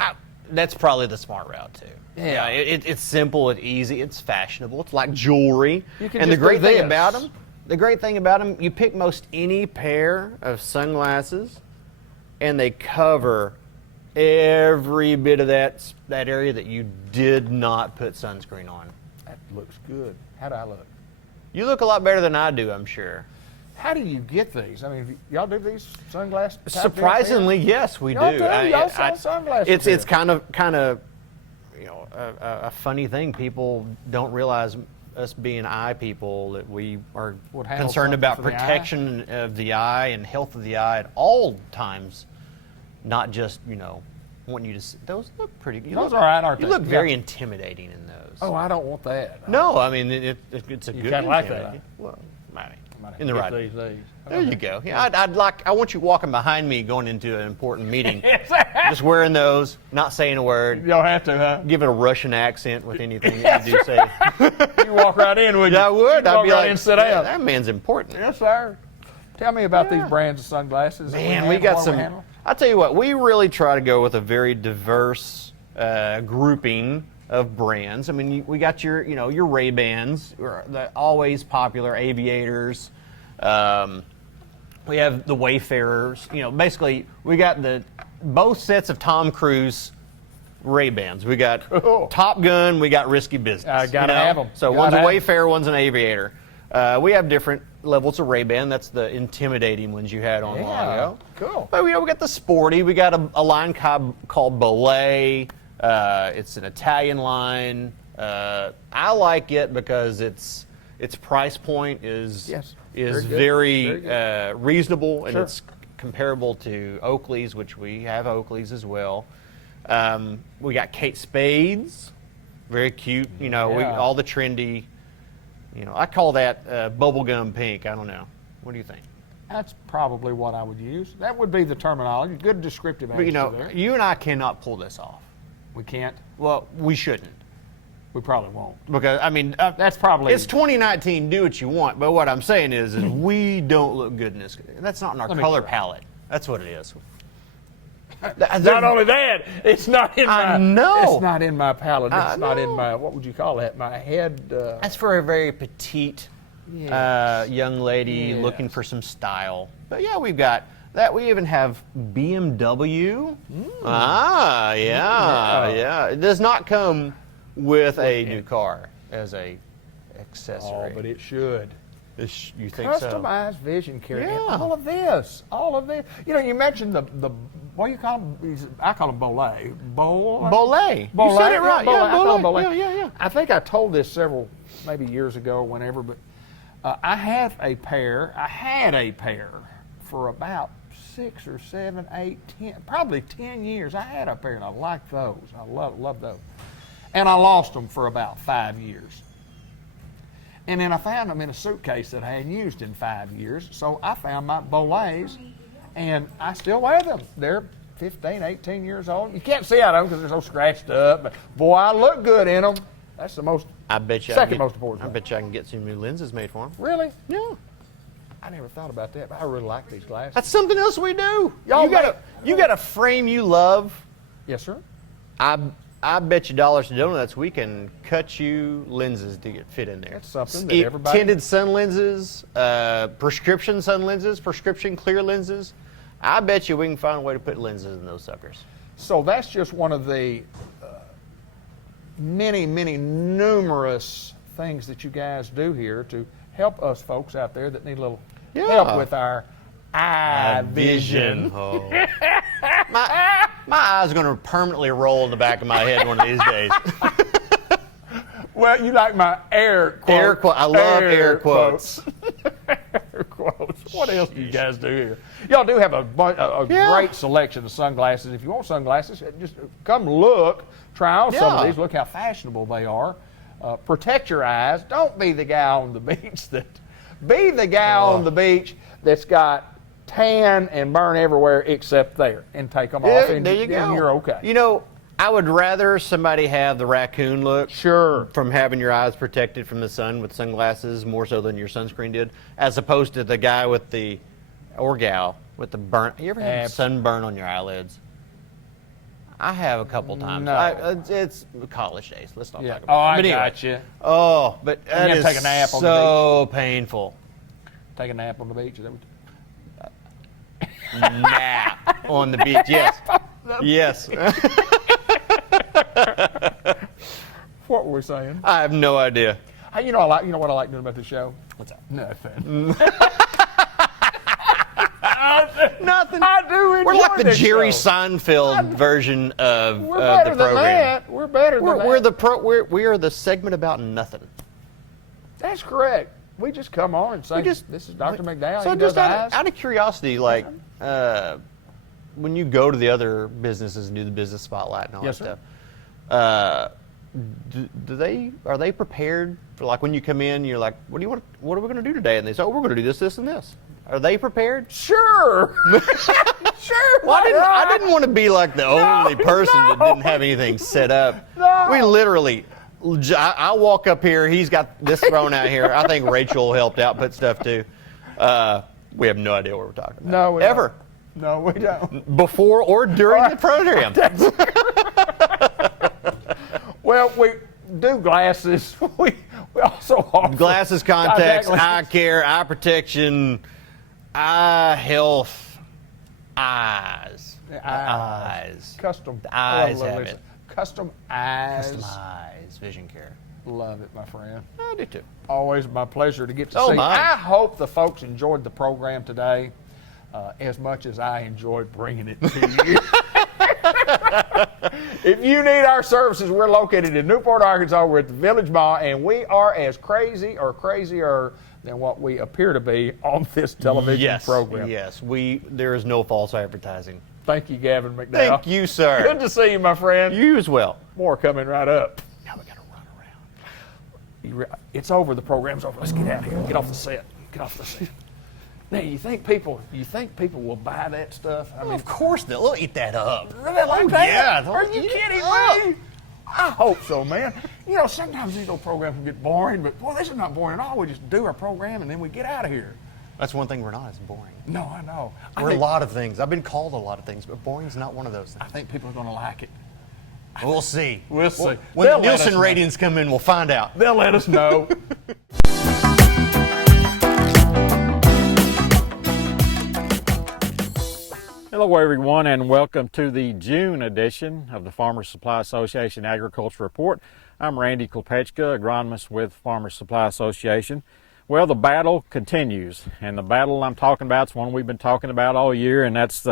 That's probably the smart route too. Yeah. It's simple, it's easy, it's fashionable. It's like jewelry. You can And the just do great thing this. about them, you pick most any pair of sunglasses, and they cover every bit of that area that you did not put sunscreen on. That looks good. How do I look? You look a lot better than I do, I'm sure. How do you get these? I mean, y'all do these sunglasses? Surprisingly, yes, we Y'all do. do? Y'all sell sunglasses It's here. kind of you know a funny thing. People don't realize us being eye people that we are Would handle concerned something about for the eye? protection of the eye and health of the eye at all times, not just wanting you to see. Those look pretty. Those are all right, aren't you they? look very Yeah. intimidating in those. Oh, I don't want that. No, I mean it's a You good. kinda like that, intimidating. Well, maybe. Might have In the to right. get these. There you go. Yeah, I want you walking behind me going into an important meeting, just wearing those, not saying a word, You don't have to, huh? giving a Russian accent with anything that you do say. You walk right in, would you? Yeah, I would. You I'd walk be right like, in and sit "Yeah, down. that man's important. Yes, sir. Tell me about these brands of sunglasses. that Man, have, we got what some. handle. I'll tell you what, we really try to go with a very diverse grouping of brands. I mean, we got your Ray-Bans, the always popular aviators. We have the Wayfarers. Basically, we got both sets of Tom Cruise Ray-Bans. We got Cool. Top Gun. We got Risky Business. I gotta have 'em. So Gotta one's a have 'em. Wayfarer, one's an Aviator. We have different levels of Ray-Ban. That's the intimidating ones you had on a while ago. Cool. But we got the sporty. We got a line called Belay. It's an Italian line. I like it because its price point is Yes. very Very reasonable, and Sure. it's comparable to Oakley's, which we have Oakley's as well. We got Kate Spade's, very cute. Yeah. All the trendy. I call that bubblegum pink. I don't know. What do you think? That's probably what I would use. That would be the terminology. Good descriptive But answer there. you and I cannot pull this off. We can't. Well, we shouldn't. We probably won't. Because, I mean, That's probably. it's 2019, do what you want, but what I'm saying is we don't look good in this. That's not in our Let me color try. palette. That's what it is. Not only that, it's not in I my. know. It's not in my palate. I It's not in know. my. What would you call that? My head. That's for a very petite Yes. young lady Yes. looking for some style. But yeah, we've got that. We even have BMW. Yeah. It does not come with a new car as a accessory. Oh, but it should. You think so? Customized vision care. Yeah. And all of this. You mentioned the what do you call them? I call them Bolay. Bolay. Bolay. You said it right. Bolay. Yeah, I call them Bolay. Bolay. Yeah. I think I told this maybe years ago or whenever, but I had a pair for about 6 or 7, 8, 10, probably 10 years. I had a pair and I liked those. I love those. And I lost them for about 5 years. And then I found them in a suitcase that I hadn't used in 5 years. So I found my Bolays, and I still wear them. They're 15, 18 years old. You can't see out of them because they're so scratched up. But boy, I look good in them. That's the most. I bet you. Second most important I thing. bet you I can get some new lenses made for them. Really? Yeah. I never thought about that, but I really like these glasses. That's something else we do. Y'all You got a frame you love. Yes, sir. I bet you dollars to donuts we can cut you lenses to get fit in there. That's something that everybody... Tinted sun lenses, prescription sun lenses, prescription clear lenses. I bet you we can find a way to put lenses in those suckers. So that's just one of the many, numerous things that you guys do here to help us folks out there that need a little help with our eye vision. Oh. My eye's going to permanently roll in the back of my head one of these days. Well, you like my air quotes. I love air quotes. Air quotes. What else do you guys do here? Y'all do have a great selection of sunglasses. If you want sunglasses, just come look, try on some of these. Look how fashionable they are. Protect your eyes. Don't be the guy on the beach on the beach that's got tan and burn everywhere except there, and take them off, and there you go. And you're okay. You know, I would rather somebody have the raccoon look from having your eyes protected from the sun with sunglasses more so than your sunscreen did, as opposed to the guy with the, or gal, with the burn. You ever had sunburn on your eyelids? I have a couple times. No. It's college days. Let's not talk about it. Oh, I But anyway. got you. Oh, but that you is take a nap on the so painful. Take a nap on the beach. Is that what Nap on the beach, yes. Yes. What were we saying? I have no idea. Hey, you know what I like doing about the show? What's that? Nothing. Nothing. I do enjoy We're like the this Jerry show. Seinfeld version of We're the better than program. that. We're better than that. We are the segment about nothing. That's correct. We just come on and say, this is Dr. McDowell. So he just does eyes. out of curiosity, like when you go to the other businesses and do the business spotlight and all Yes, that sir. stuff, are they prepared for, like, when you come in, you're like, what are we going to do today? And they say, oh, we're going to do this, this, and this. Are they prepared? Sure. Sure. Well, I didn't want to be like the only person that didn't have anything set up. No. We literally, I walk up here, he's got this thrown out here. I think Rachel helped out put stuff too. We have no idea what we're talking about. No, we Ever. No, we don't. Before or during the program. Well, we do glasses. We also offer Glasses, contacts, contact eye lenses. care, eye protection, eye health, eyes. Eyes. Custom. The eyes Oh, have listen. it. Custom eyes. Custom eyes, vision care. Love it, my friend. I do too. Always my pleasure to get to Oh, see. mine. I hope the folks enjoyed the program today as much as I enjoyed bringing it to you. If you need our services, we're located in Newport, Arkansas. We're at the Village Mall, and we are as crazy or crazier than what we appear to be on this television program. Yes, there is no false advertising. Thank you, Gavin McDowell. Thank you, sir. Good to see you, my friend. You as well. More coming right up. Now we got to run around. It's over. The program's over. Let's get out of here. Get off the set. Get off the set. Now, you think people will buy that stuff? I mean, Of course they'll eat that up. really like that? yeah, they'll Are you eat it kidding up. me? I hope so, man. You know, sometimes these old programs can get boring, but boy, this is not boring at all. We just do our program and then we get out of here. That's one thing we're not. It's boring. No, I know. We're a lot of things. I've been called a lot of things, but boring's not one of those I things. think people are going to like it. We'll see. We'll see. When They'll the let us Nielsen know. ratings come in, we'll find out. They'll let us know. Hello everyone and welcome to the June edition of the Farmers Supply Association Agriculture Report. I'm Randy Klepechka, agronomist with Farmers Supply Association. Well, the battle continues, and the battle I'm talking about is one we've been talking about all year, and that's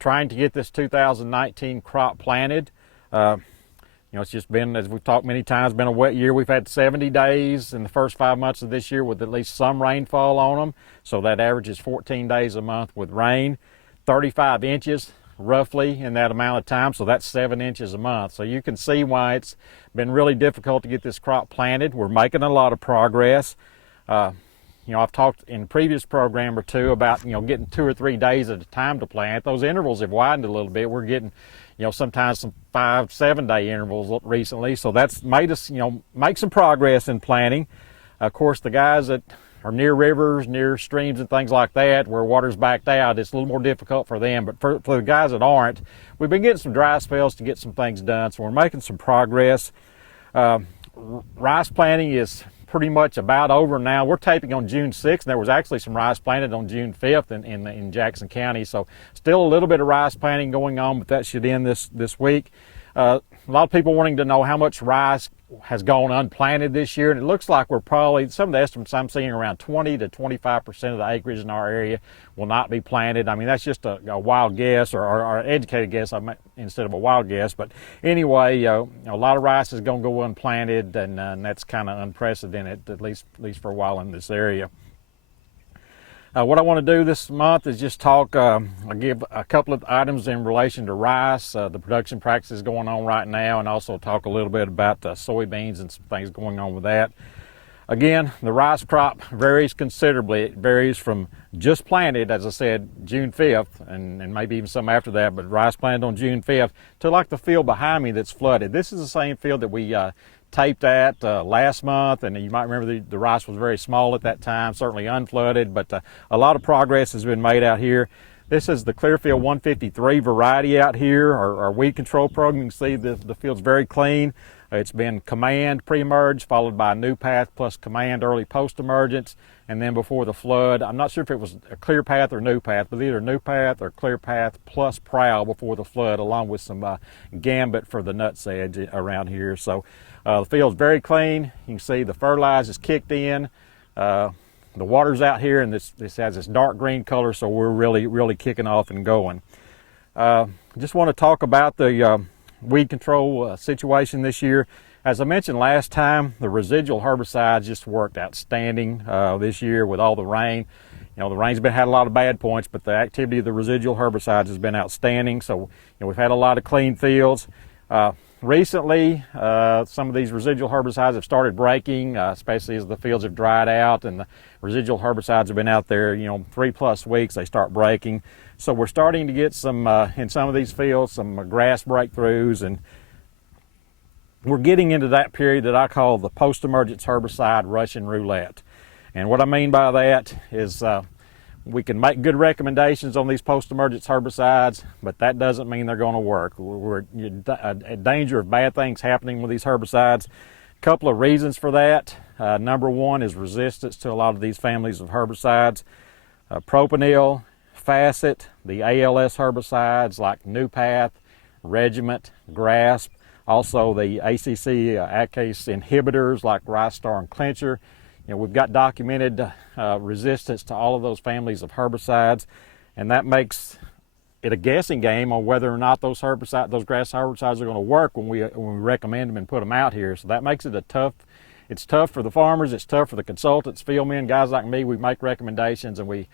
trying to get this 2019 crop planted. It's just been, as we've talked many times, been a wet year. We've had 70 days in the first 5 months of this year with at least some rainfall on them, so that averages 14 days a month with rain. 35 inches roughly in that amount of time, so that's 7 inches a month. So you can see why it's been really difficult to get this crop planted. We're making a lot of progress. I've talked in a previous program or two about, getting 2 or 3 days at a time to plant. Those intervals have widened a little bit. We're getting, sometimes some 5-7 day intervals recently. So that's made us, make some progress in planting. Of course, the guys that are near rivers, near streams and things like that, where water's backed out, it's a little more difficult for them. But for the guys that aren't, we've been getting some dry spells to get some things done, so we're making some progress. Rice planting is pretty much about over now. We're taping on June 6th, and there was actually some rice planted on June 5th in Jackson County, so still a little bit of rice planting going on, but that should end this week. A lot of people wanting to know how much rice has gone unplanted this year, and it looks like we're probably, some of the estimates I'm seeing, around 20 to 25% of the acreage in our area will not be planted. I mean, that's just a wild guess, or an educated guess instead of a wild guess. But anyway, a lot of rice is going to go unplanted, and that's kind of unprecedented, at least for a while in this area. What I want to do this month is just talk, I'll give a couple of items in relation to rice, the production practices going on right now, and also talk a little bit about soybeans and some things going on with that. Again, the rice crop varies considerably. It varies from just planted, as I said, June 5th, and maybe even some after that, but rice planted on June 5th, to like the field behind me that's flooded. This is the same field that we taped at last month, and you might remember the rice was very small at that time, certainly unflooded, but a lot of progress has been made out here. This is the Clearfield 153 variety out here, our weed control program. You can see the field's very clean. It's been Command pre-emerge, followed by Newpath plus Command early post-emergence, and then before the flood, I'm not sure if it was a Clear Path or Newpath, but either Newpath or Clear Path plus Prowl before the flood, along with some Gambit for the nutsedge around here. So the field's very clean. You can see the fertilizer's kicked in. The water's out here, and this has this dark green color, so we're really kicking off and going. Just want to talk about the weed control situation this year. As I mentioned last time, the residual herbicides just worked outstanding this year with all the rain. You know, the rain's had a lot of bad points, but the activity of the residual herbicides has been outstanding. So, we've had a lot of clean fields. Recently, some of these residual herbicides have started breaking, especially as the fields have dried out and the residual herbicides have been out there, 3+ weeks, they start breaking. So we're starting to get some, in some of these fields, some grass breakthroughs, and we're getting into that period that I call the post-emergence herbicide Russian roulette. And what I mean by that is we can make good recommendations on these post-emergence herbicides, but that doesn't mean they're going to work. We're in danger of bad things happening with these herbicides. A couple of reasons for that. Number one is resistance to a lot of these families of herbicides. Propanil, Facet, the ALS herbicides like Newpath, Regiment, Grasp, also the ACC ACACE inhibitors like Rice Star and Clincher. We've got documented resistance to all of those families of herbicides, and that makes it a guessing game on whether or not those grass herbicides are going to work when we recommend them and put them out here. So that makes it it's tough for the farmers, it's tough for the consultants, field men, guys like me. We make recommendations and we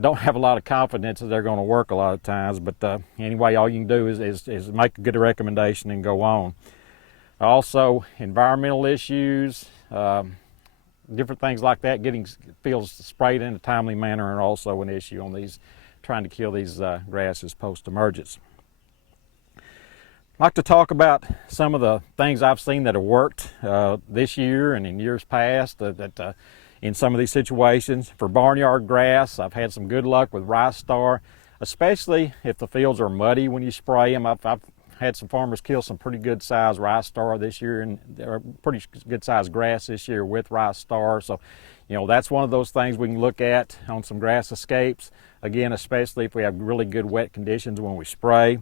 don't have a lot of confidence that they're going to work a lot of times, but anyway, all you can do is make a good recommendation and go on. Also, environmental issues, different things like that, getting fields sprayed in a timely manner are also an issue on these, trying to kill these grasses post-emergence. I'd like to talk about some of the things I've seen that have worked this year and in years past that in some of these situations. For barnyard grass, I've had some good luck with Rice Star, especially if the fields are muddy when you spray them. I've had some farmers kill some pretty good sized Rice Star this year, and pretty good sized grass this year with Rice Star. So, that's one of those things we can look at on some grass escapes. Again, especially if we have really good wet conditions when we spray.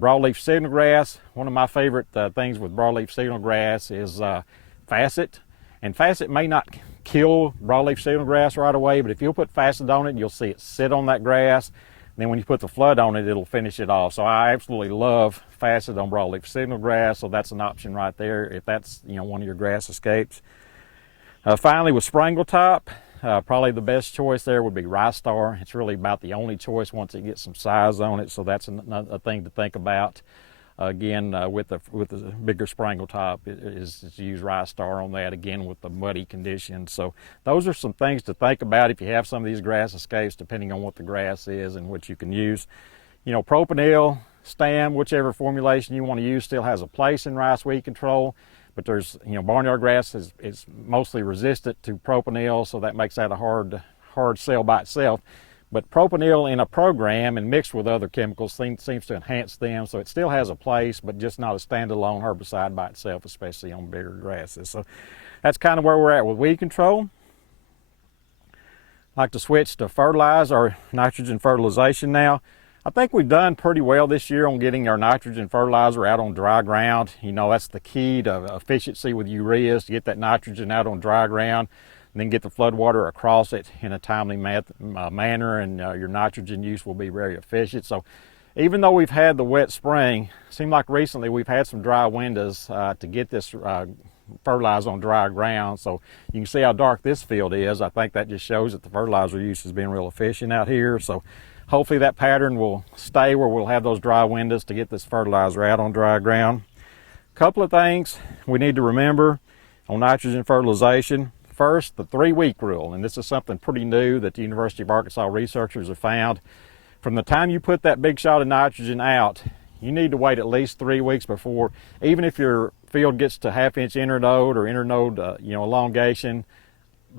Broadleaf signal grass, one of my favorite things with broadleaf signal grass is Facet. And Facet may not kill broadleaf signal grass right away, but if you'll put Facet on it, you'll see it sit on that grass. And then when you put the flood on it, it'll finish it off. So I absolutely love Facet on broadleaf signal grass, so that's an option right there if that's one of your grass escapes. Finally, with Sprangletop, probably the best choice there would be Rice Star. It's really about the only choice once it gets some size on it, so that's a thing to think about. Again, with the bigger Sprangletop, is to use Rice Star on that, again with the muddy conditions. So those are some things to think about if you have some of these grass escapes, depending on what the grass is and what you can use. Propanil, STAM, whichever formulation you want to use, still has a place in rice weed control, But there's, barnyard grass is mostly resistant to propanil, so that makes that a hard sell by itself. But propanil in a program and mixed with other chemicals seems to enhance them, so it still has a place, but just not a standalone herbicide by itself, especially on bigger grasses. So that's kind of where we're at with weed control. I'd like to switch to fertilizer or nitrogen fertilization now. I think we've done pretty well this year on getting our nitrogen fertilizer out on dry ground. That's the key to efficiency with urea, is to get that nitrogen out on dry ground and then get the flood water across it in a timely manner, and your nitrogen use will be very efficient. So even though we've had the wet spring, it seemed like recently we've had some dry windows to get this fertilizer on dry ground. So you can see how dark this field is. I think that just shows that the fertilizer use has been real efficient out here. So hopefully that pattern will stay where we'll have those dry windows to get this fertilizer out on dry ground. A couple of things we need to remember on nitrogen fertilization. First, the 3-week rule, and this is something pretty new that the University of Arkansas researchers have found. From the time you put that big shot of nitrogen out, you need to wait at least 3 weeks before, even if your field gets to half-inch internode or internode elongation,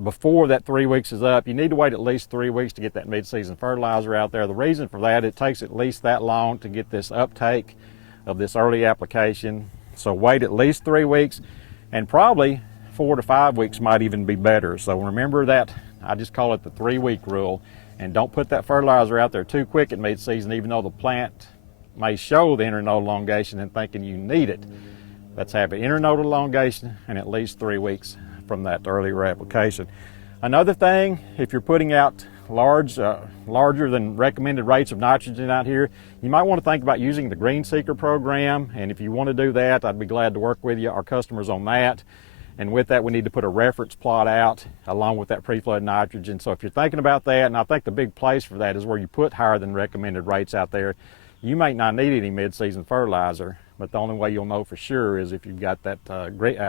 before that 3 weeks is up, you need to wait at least 3 weeks to get that mid-season fertilizer out there. The reason for that, it takes at least that long to get this uptake of this early application. So wait at least 3 weeks, and probably 4 to 5 weeks might even be better. So remember that, I just call it the 3-week rule, and don't put that fertilizer out there too quick at mid-season, even though the plant may show the internode elongation and thinking you need it. Let's have an internode elongation and at least 3 weeks from that earlier application. Another thing, if you're putting out larger than recommended rates of nitrogen out here, you might want to think about using the Green Seeker program, and if you want to do that, I'd be glad to work with you, our customers, on that. And with that, we need to put a reference plot out along with that pre-flood nitrogen. So if you're thinking about that, and I think the big place for that is where you put higher than recommended rates out there, you may not need any mid-season fertilizer, but the only way you'll know for sure is if you've got that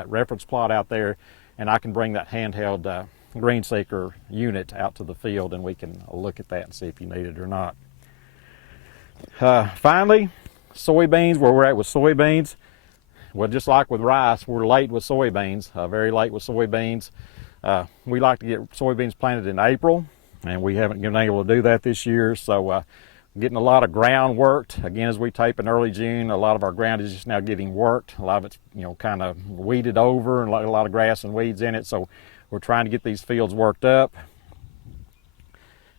reference plot out there, and I can bring that handheld Green Seeker unit out to the field and we can look at that and see if you need it or not. Finally, soybeans, where we're at with soybeans. Well, just like with rice, we're late with soybeans, very late with soybeans. We like to get soybeans planted in April, and we haven't been able to do that this year. So getting a lot of ground worked. Again, as we tape in early June, a lot of our ground is just now getting worked. A lot of it's, kind of weeded over, and a lot of grass and weeds in it. So we're trying to get these fields worked up.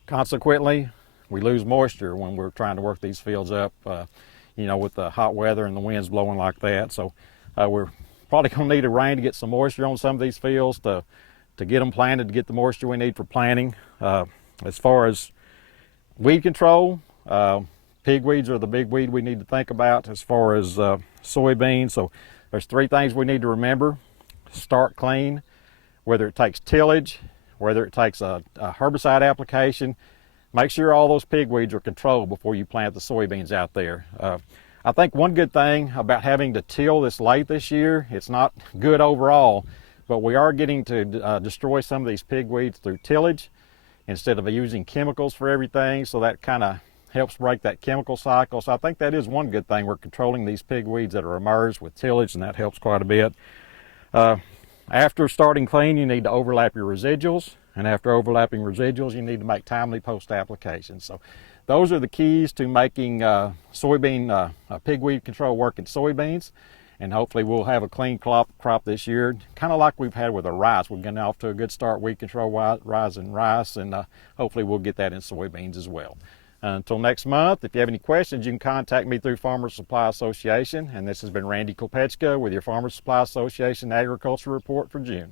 Consequently, we lose moisture when we're trying to work these fields up, with the hot weather and the winds blowing like that. So we're probably going to need a rain to get some moisture on some of these fields to get them planted, to get the moisture we need for planting. As far as weed control, pigweeds are the big weed we need to think about as far as soybeans. So there's 3 things we need to remember. Start clean, whether it takes tillage, whether it takes a herbicide application. Make sure all those pigweeds are controlled before you plant the soybeans out there. I think one good thing about having to till this late this year, it's not good overall, but we are getting to destroy some of these pigweeds through tillage instead of using chemicals for everything, so that kind of helps break that chemical cycle. So I think that is one good thing. We're controlling these pigweeds that are emerged with tillage, and that helps quite a bit. After starting clean, you need to overlap your residuals, and after overlapping residuals, you need to make timely post-applications. So those are the keys to making soybean pigweed control work in soybeans, and hopefully we'll have a clean crop this year, kind of like we've had with our rice. We're getting off to a good start weed control wise in rice, and hopefully we'll get that in soybeans as well. Until next month, if you have any questions, you can contact me through Farmers Supply Association. And this has been Randy Kolpechka with your Farmers Supply Association Agriculture Report for June.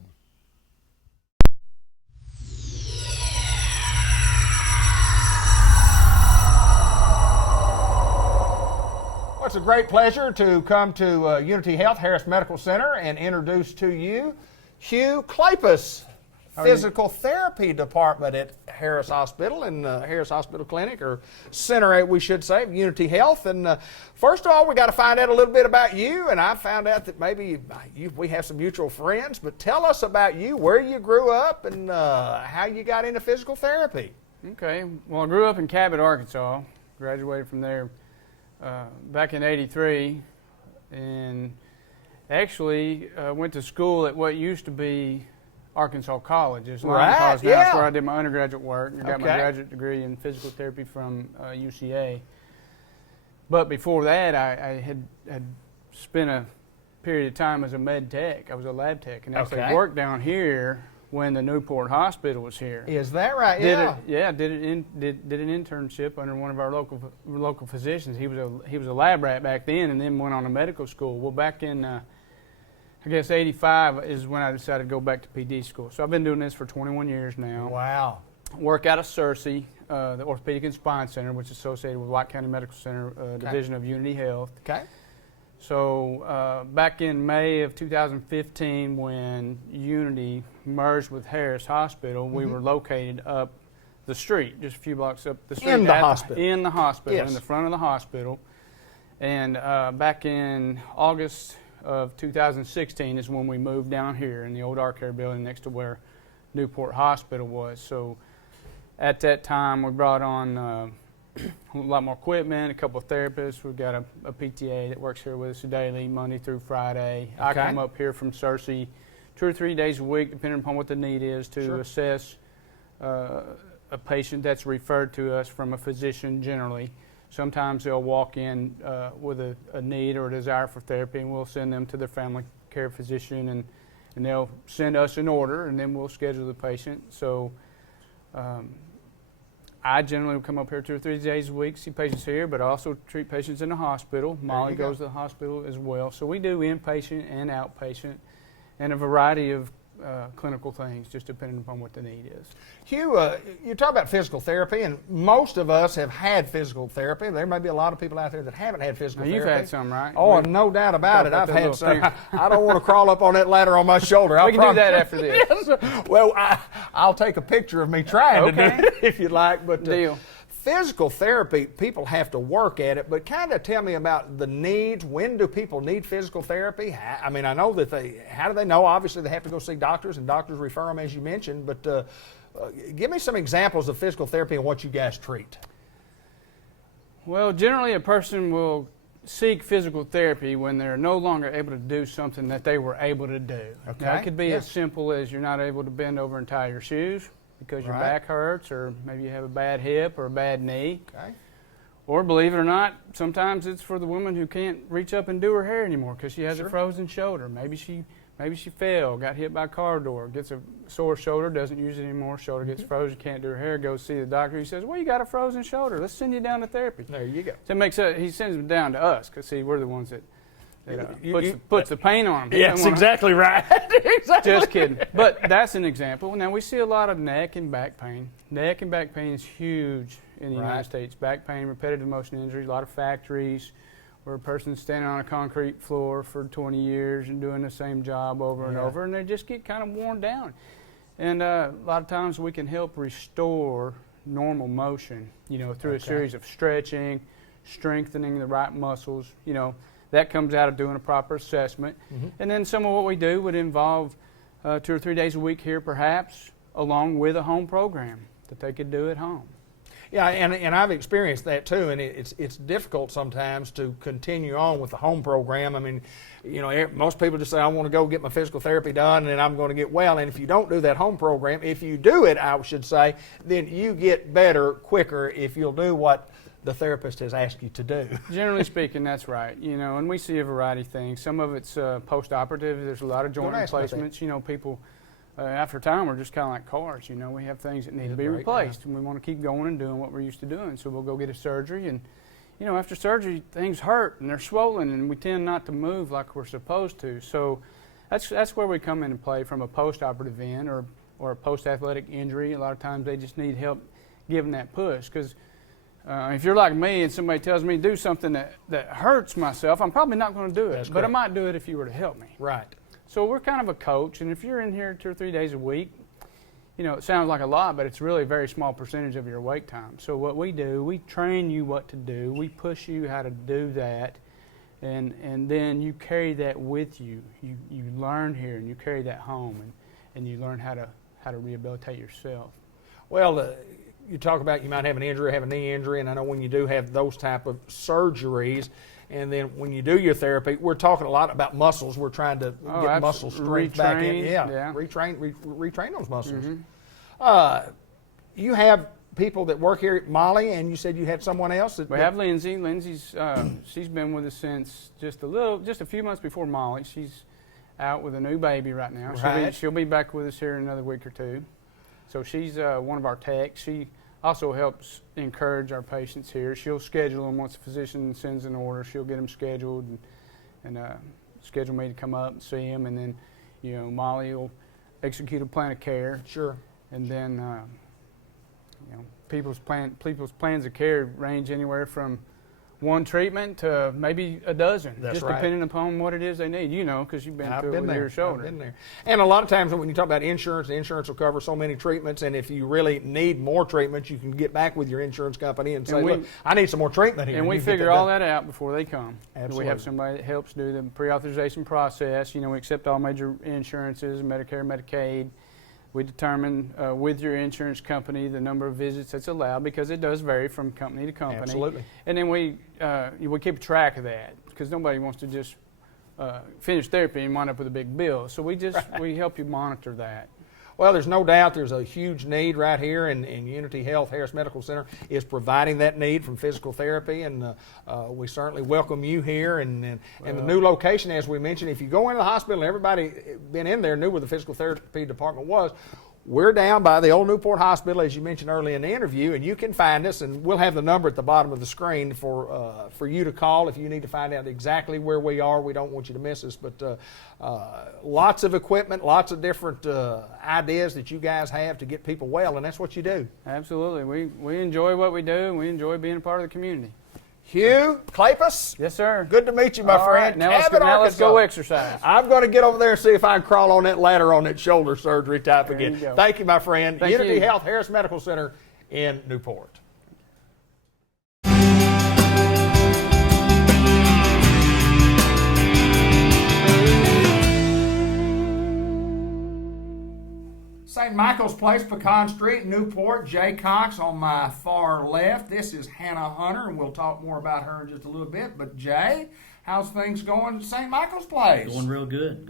Well, it's a great pleasure to come to Unity Health Harris Medical Center and introduce to you Hugh Klapus, Physical Therapy Department at Harris Hospital and Harris Hospital Clinic, or Center, we should say, Unity Health. And first of all, we got to find out a little bit about you. And I found out that maybe we have some mutual friends. But tell us about you, where you grew up, and how you got into physical therapy. Okay. Well, I grew up in Cabot, Arkansas. Graduated from there back in '83, and Actually, went to school at what used to be Arkansas College. It's Right, Lime College now. yeah. That's where I did my undergraduate work. I got my Okay. graduate degree in physical therapy from UCA. But before that, I had spent a period of time as a med tech. I was a lab tech, and actually Okay. worked down here when the Newport Hospital was here. Is that right? Did Yeah. an internship under one of our local physicians. He was a lab rat back then, and then went on to medical school. Well, back in I guess '85 is when I decided to go back to PD school. So I've been doing this for 21 years now. Wow. Work out of Searcy, the Orthopedic and Spine Center, which is associated with White County Medical Center, Division of Unity Health. Okay. So back in May of 2015, when Unity merged with Harris Hospital, we were located up the street, just a few blocks up the street. In the hospital. In the hospital, Yes. in the front of the hospital. And back in August of 2016 is when we moved down here in the old Art Care building next to where Newport Hospital was. So at that time, we brought on a lot more equipment, a couple of therapists. We've got a PTA that works here with us daily, Monday through Friday. I Okay. come up here from Searcy 2 or 3 days a week, depending upon what the need is, to Sure. assess a patient that's referred to us from a physician generally. Sometimes they'll walk in with a need or a desire for therapy, and we'll send them to their family care physician, and they'll send us an order, and then we'll schedule the patient. So I generally will come up here 2 or 3 days a week, see patients here, but I also treat patients in the hospital. Molly you go. goes to the hospital as well. So we do inpatient and outpatient and a variety of clinical things, just depending upon what the need is. Hugh, you talk about physical therapy, and most of us have had physical therapy. There may be a lot of people out there that haven't had physical Now, you've therapy. had some, right? Oh, We- no doubt about it. about I've that had little some. thing. I don't want to crawl up on that ladder on my shoulder. We can do that after this. Yes. Well, I'll take a picture of me trying to Okay. do it if you'd like. But Deal. physical therapy, people have to work at it, but kind of tell me about the needs. When do people need physical therapy? I mean, I know that how do they know? Obviously, they have to go see doctors, and doctors refer them, as you mentioned, but give me some examples of physical therapy and what you guys treat. Well, generally a person will seek physical therapy when they're no longer able to do something that they were able to do. Okay. Now, it could be Yeah. as simple as you're not able to bend over and tie your shoes because your Right. back hurts, or maybe you have a bad hip or a bad knee. Okay. Or believe it or not, sometimes it's for the woman who can't reach up and do her hair anymore because she has Sure. a frozen shoulder. Maybe she fell, got hit by a car door, gets a sore shoulder, doesn't use it anymore, shoulder gets frozen, can't do her hair, goes see the doctor. He says, well, you got a frozen shoulder. Let's send you down to therapy. There you go. So it makes he sends them down to us because, see, we're the ones that You- puts the pain on them. Yes, exactly right. Exactly. Just kidding. But that's an example. Now, we see a lot of neck and back pain. Neck and back pain is huge in the Right. United States. Back pain, repetitive motion injuries, a lot of factories where a person's standing on a concrete floor for 20 years and doing the same job over and Yeah. over, and they just get kind of worn down. And a lot of times we can help restore normal motion, through a Okay. series of stretching, strengthening the right muscles, that comes out of doing a proper assessment. Mm-hmm. And then some of what we do would involve 2 or 3 days a week here perhaps, along with a home program that they could do at home. Yeah, and I've experienced that too, and it's difficult sometimes to continue on with the home program. I mean, most people just say, I want to go get my physical therapy done and I'm going to get well. And if you don't do that home program, if you do it, I should say, then you get better quicker if you'll do what the therapist has asked you to do. Generally speaking, that's right. And we see a variety of things. Some of it's post-operative. There's a lot of joint Don't ask about that. replacements. People, after time, we're just kind of like cars. We have things that need to be break replaced, and we want to keep going and doing what we're used to doing. So we'll go get a surgery, and after surgery, things hurt and they're swollen, and we tend not to move like we're supposed to. So that's where we come into play from a post-operative end or a post-athletic injury. A lot of times they just need help giving that push because. If you're like me and somebody tells me to do something that hurts myself, I'm probably not going to do it. That's but I correct. might do it if you were to help me. Right. So we're kind of a coach, and if you're in here 2 or 3 days a week, it sounds like a lot, but it's really a very small percentage of your wake time. So what we do, we train you what to do. We push you how to do that, and then you carry that with you. You learn here, and you carry that home, and you learn how to rehabilitate yourself. Well, you talk about you might have an injury, have a knee injury, and I know when you do have those type of surgeries, and then when you do your therapy, we're talking a lot about muscles. We're trying to get muscle strength back in. Retrain those muscles. You have people that work here at Molly, and you said you had someone else. We have Lindsay. Lindsay's she's been with us since just a few months before Molly. She's out with a new baby right now. Right. She'll be back with us here in another week or two. So she's one of our techs. She also helps encourage our patients here. She'll schedule them once the physician sends an order. She'll get them scheduled and schedule me to come up and see them. And then, Molly will execute a plan of care. Sure. And then, people's plans of care range anywhere from one treatment to maybe a dozen, That's just right. depending upon what it is they need, because you've been through it with your shoulder. I've been there. And a lot of times when you talk about insurance, the insurance will cover so many treatments, and if you really need more treatments, you can get back with your insurance company and say, look, I need some more treatment here. And we figure all that out before they come. Absolutely. We have somebody that helps do the pre-authorization process. We accept all major insurances, Medicare, Medicaid. We determine with your insurance company the number of visits that's allowed, because it does vary from company to company. Absolutely. And then we keep track of that, because nobody wants to just finish therapy and wind up with a big bill. So we help you monitor that. Well, there's no doubt there's a huge need right here, and Unity Health Harris Medical Center is providing that need from physical therapy, and we certainly welcome you here. And the new location, as we mentioned, if you go into the hospital, and everybody been in there knew where the physical therapy department was. We're down by the old Newport Hospital, as you mentioned early in the interview, and you can find us, and we'll have the number at the bottom of the screen for you to call if you need to find out exactly where we are. We don't want you to miss us, but lots of equipment, lots of different ideas that you guys have to get people well, and that's what you do. Absolutely. We enjoy what we do, and we enjoy being a part of the community. Hugh Klapus? Yes, sir. Good to meet you, my friend. Right, now let's go exercise. I'm going to get over there and see if I can crawl on that ladder on that shoulder surgery type There again. you go. Thank you, my friend. Thank Unity you. Health Harris Medical Center in Newport. St. Michael's Place, Pecan Street, Newport. Jay Cox on my far left. This is Hannah Hunter, and we'll talk more about her in just a little bit. But Jay, how's things going at St. Michael's Place? Going real good.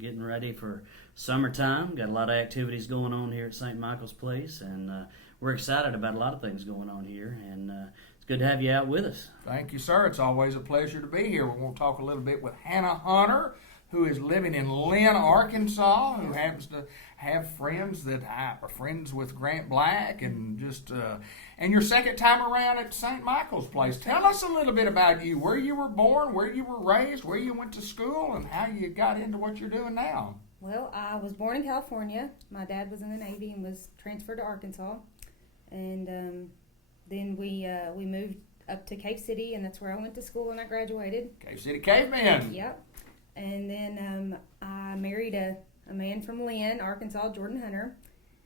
Getting ready for summertime. Got a lot of activities going on here at St. Michael's Place, and we're excited about a lot of things going on here. And it's good to have you out with us. Thank you, sir. It's always a pleasure to be here. We're going to talk a little bit with Hannah Hunter, who is living in Lynn, Arkansas, who happens to have friends that are friends with Grant Black, and just and your second time around at St. Michael's Place. Tell us a little bit about you, where you were born, where you were raised, where you went to school, and how you got into what you're doing now. Well, I was born in California. My dad was in the Navy and was transferred to Arkansas, and then we moved up to Cave City, and that's where I went to school and I graduated. Cave City Cavemen. Yep. And then I married a man from Lynn, Arkansas, Jordan Hunter,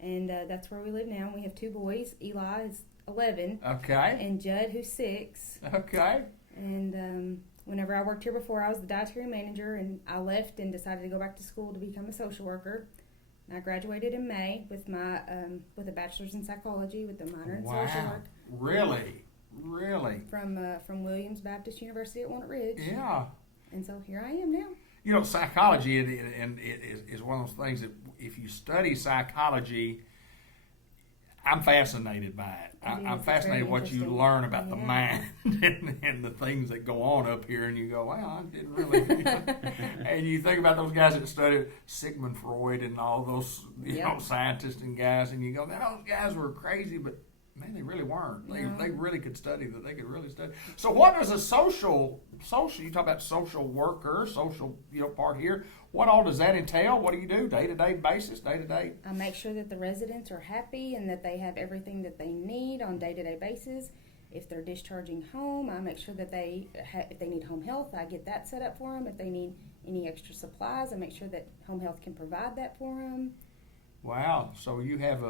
and that's where we live now. We have two boys. Eli is 11. Okay. And Judd, who's 6. Okay. And whenever I worked here before, I was the dietary manager, and I left and decided to go back to school to become a social worker. And I graduated in May with my with a bachelor's in psychology with a minor in social work. Really? Really? From Williams Baptist University at Walnut Ridge. Yeah. And so here I am now. You know, psychology is one of those things that if you study psychology, I'm fascinated by it. I'm fascinated what you learn about the mind and the things that go on up here, and you go, well, I didn't really. And you think about those guys that studied Sigmund Freud and all those scientists and guys, and you go, man, those guys were crazy, but man, they really weren't. They really could study that. They could really study. So what does a social, you talk about social worker, social, part here. What all does that entail? What do you do day-to-day basis, day-to-day? I make sure that the residents are happy and that they have everything that they need on day-to-day basis. If they're discharging home, I make sure that if they need home health, I get that set up for them. If they need any extra supplies, I make sure that home health can provide that for them. Wow! So you have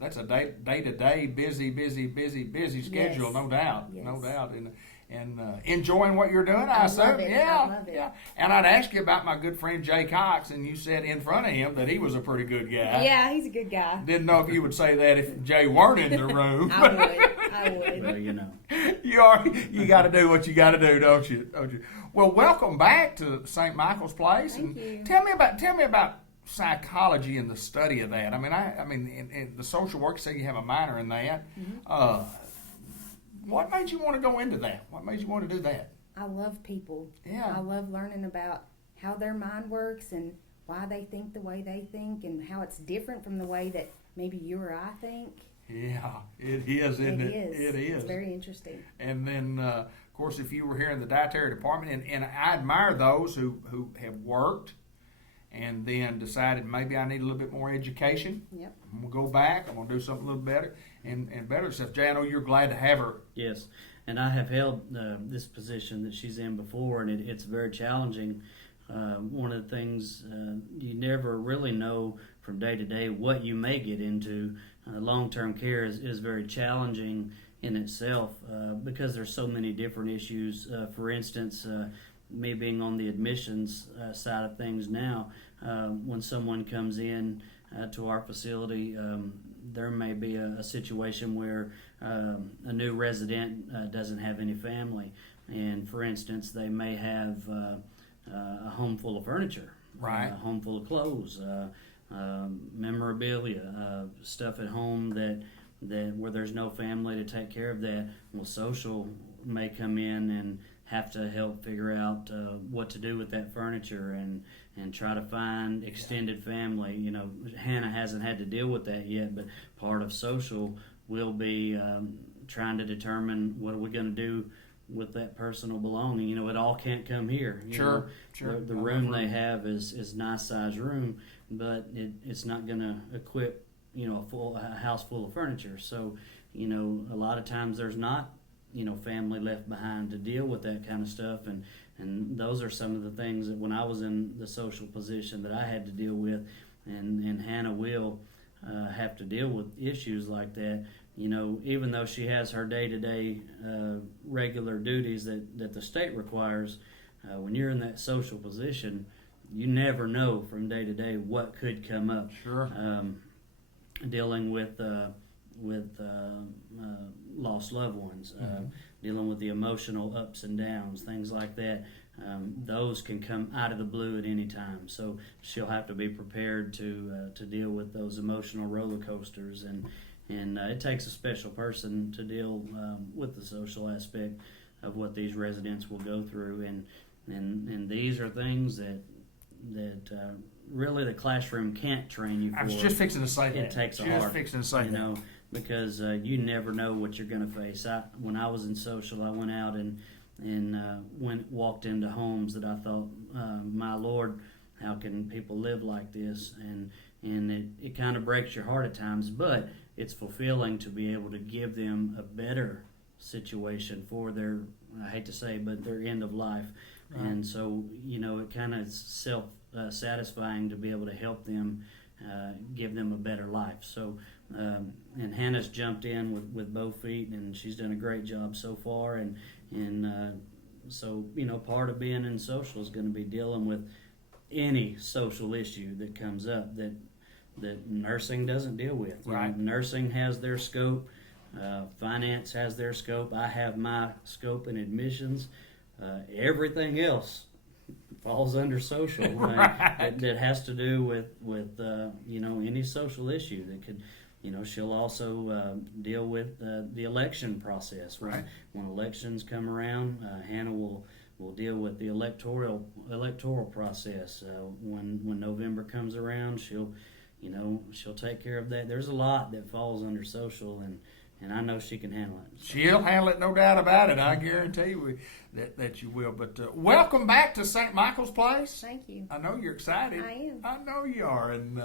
that's a day-to-day busy schedule, Yes. no doubt, Yes. no doubt. and enjoying what you're doing, I assume. love it. Yeah, I love it. yeah. And I'd ask you about my good friend Jay Cox, and you said in front of him that he was a pretty good guy. Yeah, he's a good guy. Didn't know if you would say that if Jay weren't in the room. I would. Well, you know. You got to do what you got to do, don't you? Well, welcome back to St. Michael's Place. Thank you. Tell me about psychology and the study of that. I mean, in the social work, say you have a minor in that. Mm-hmm. What made you want to go into that? What made you want to do that? I love people. Yeah. I love learning about how their mind works and why they think the way they think and how it's different from the way that maybe you or I think. Yeah, it is, isn't it? It is. It's very interesting. And then, of course, if you were here in the dietary department, and I admire those who have worked and then decided maybe I need a little bit more education. Yep. I'm going to go back. I'm going to do something a little better and better stuff. Jay, I know you're glad to have her. Yes, and I have held this position that she's in before, and it's very challenging. One of the things you never really know from day to day what you may get into. Long-term care is very challenging in itself because there's so many different issues. For instance, me being on the admissions side of things now, when someone comes in to our facility, there may be a situation where a new resident doesn't have any family, and for instance, they may have a home full of furniture, right? A home full of clothes, memorabilia, stuff at home that where there's no family to take care of that. Well, social may come in and have to help figure out what to do with that furniture and try to find extended family. You know, Hannah hasn't had to deal with that yet, but part of social will be trying to determine what are we going to do with that personal belonging. You know, it all can't come here. Sure. The room they have is nice size room, but it's not going to equip, you know, a house full of furniture. So, you know, a lot of times there's not, you know, family left behind to deal with that kind of stuff, and those are some of the things that when I was in the social position that I had to deal with, and Hannah will have to deal with issues like that. You know, even though she has her day-to-day regular duties that the state requires, when you're in that social position, you never know from day to day what could come up. Sure. Dealing with lost loved ones, dealing with the emotional ups and downs, things like that. Those can come out of the blue at any time. So she'll have to be prepared to deal with those emotional roller coasters, and it takes a special person to deal with the social aspect of what these residents will go through, and these are things that really the classroom can't train you for. I was just fixing to say that. It takes a heart, you know, because you never know what you're going to face. When I was in social, I went out and walked into homes that I thought, my Lord, how can people live like this? And it kind of breaks your heart at times, but it's fulfilling to be able to give them a better situation for their, I hate to say, but their end of life. Right. And so, you know, it kind of satisfying to be able to help them, give them a better life. So, and Hannah's jumped in with both feet, and she's done a great job so far. And so, you know, part of being in social is going to be dealing with any social issue that comes up that nursing doesn't deal with. Right. You know, nursing has their scope. Finance has their scope. I have my scope in admissions. Everything else falls under social. Right. That has to do with you know, any social issue that could, you know, she'll also deal with the election process. Right. When elections come around, Hannah will deal with the electoral process. When November comes around, she'll take care of that. There's a lot that falls under social, and I know she can handle it. She'll handle it, no doubt about it. I guarantee you that you will. But welcome back to St. Michael's Place. Thank you. I know you're excited. I am. I know you are, and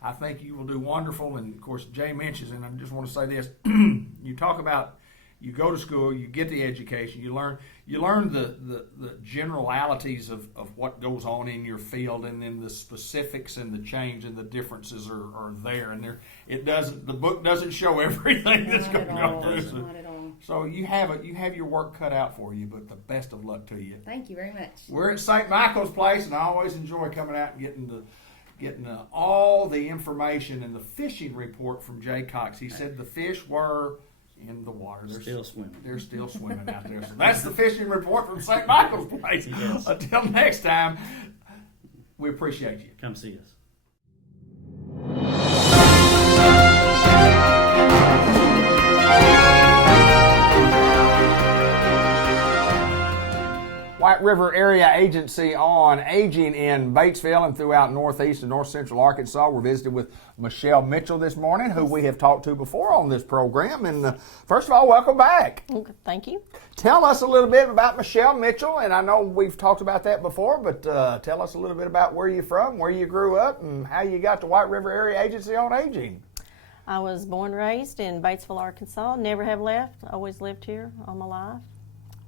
I think you will do wonderful. And of course, Jay mentions, and I just want to say this: you talk about you go to school, you get the education, you learn the generalities of what goes on in your field, and then the specifics and the change and the differences are there. And the book doesn't show everything that's going on. Not at all. So you have your work cut out for you, but the best of luck to you. Thank you very much. We're at St. Michael's Place, and I always enjoy coming out and getting all the information and the fishing report from Jay Cox. He said the fish were in the water. They're still swimming. They're still swimming out there. So that's the fishing report from St. Michael's Place. Yes. Until next time, we appreciate you. Come see us. White River Area Agency on Aging in Batesville and throughout northeast and north central Arkansas. We're visiting with Michelle Mitchell this morning, who we have talked to before on this program. And first of all, welcome back. Thank you. Tell us a little bit about Michelle Mitchell, and I know we've talked about that before, but tell us a little bit about where you're from, where you grew up, and how you got to White River Area Agency on Aging. I was born and raised in Batesville, Arkansas. Never have left. Always lived here all my life.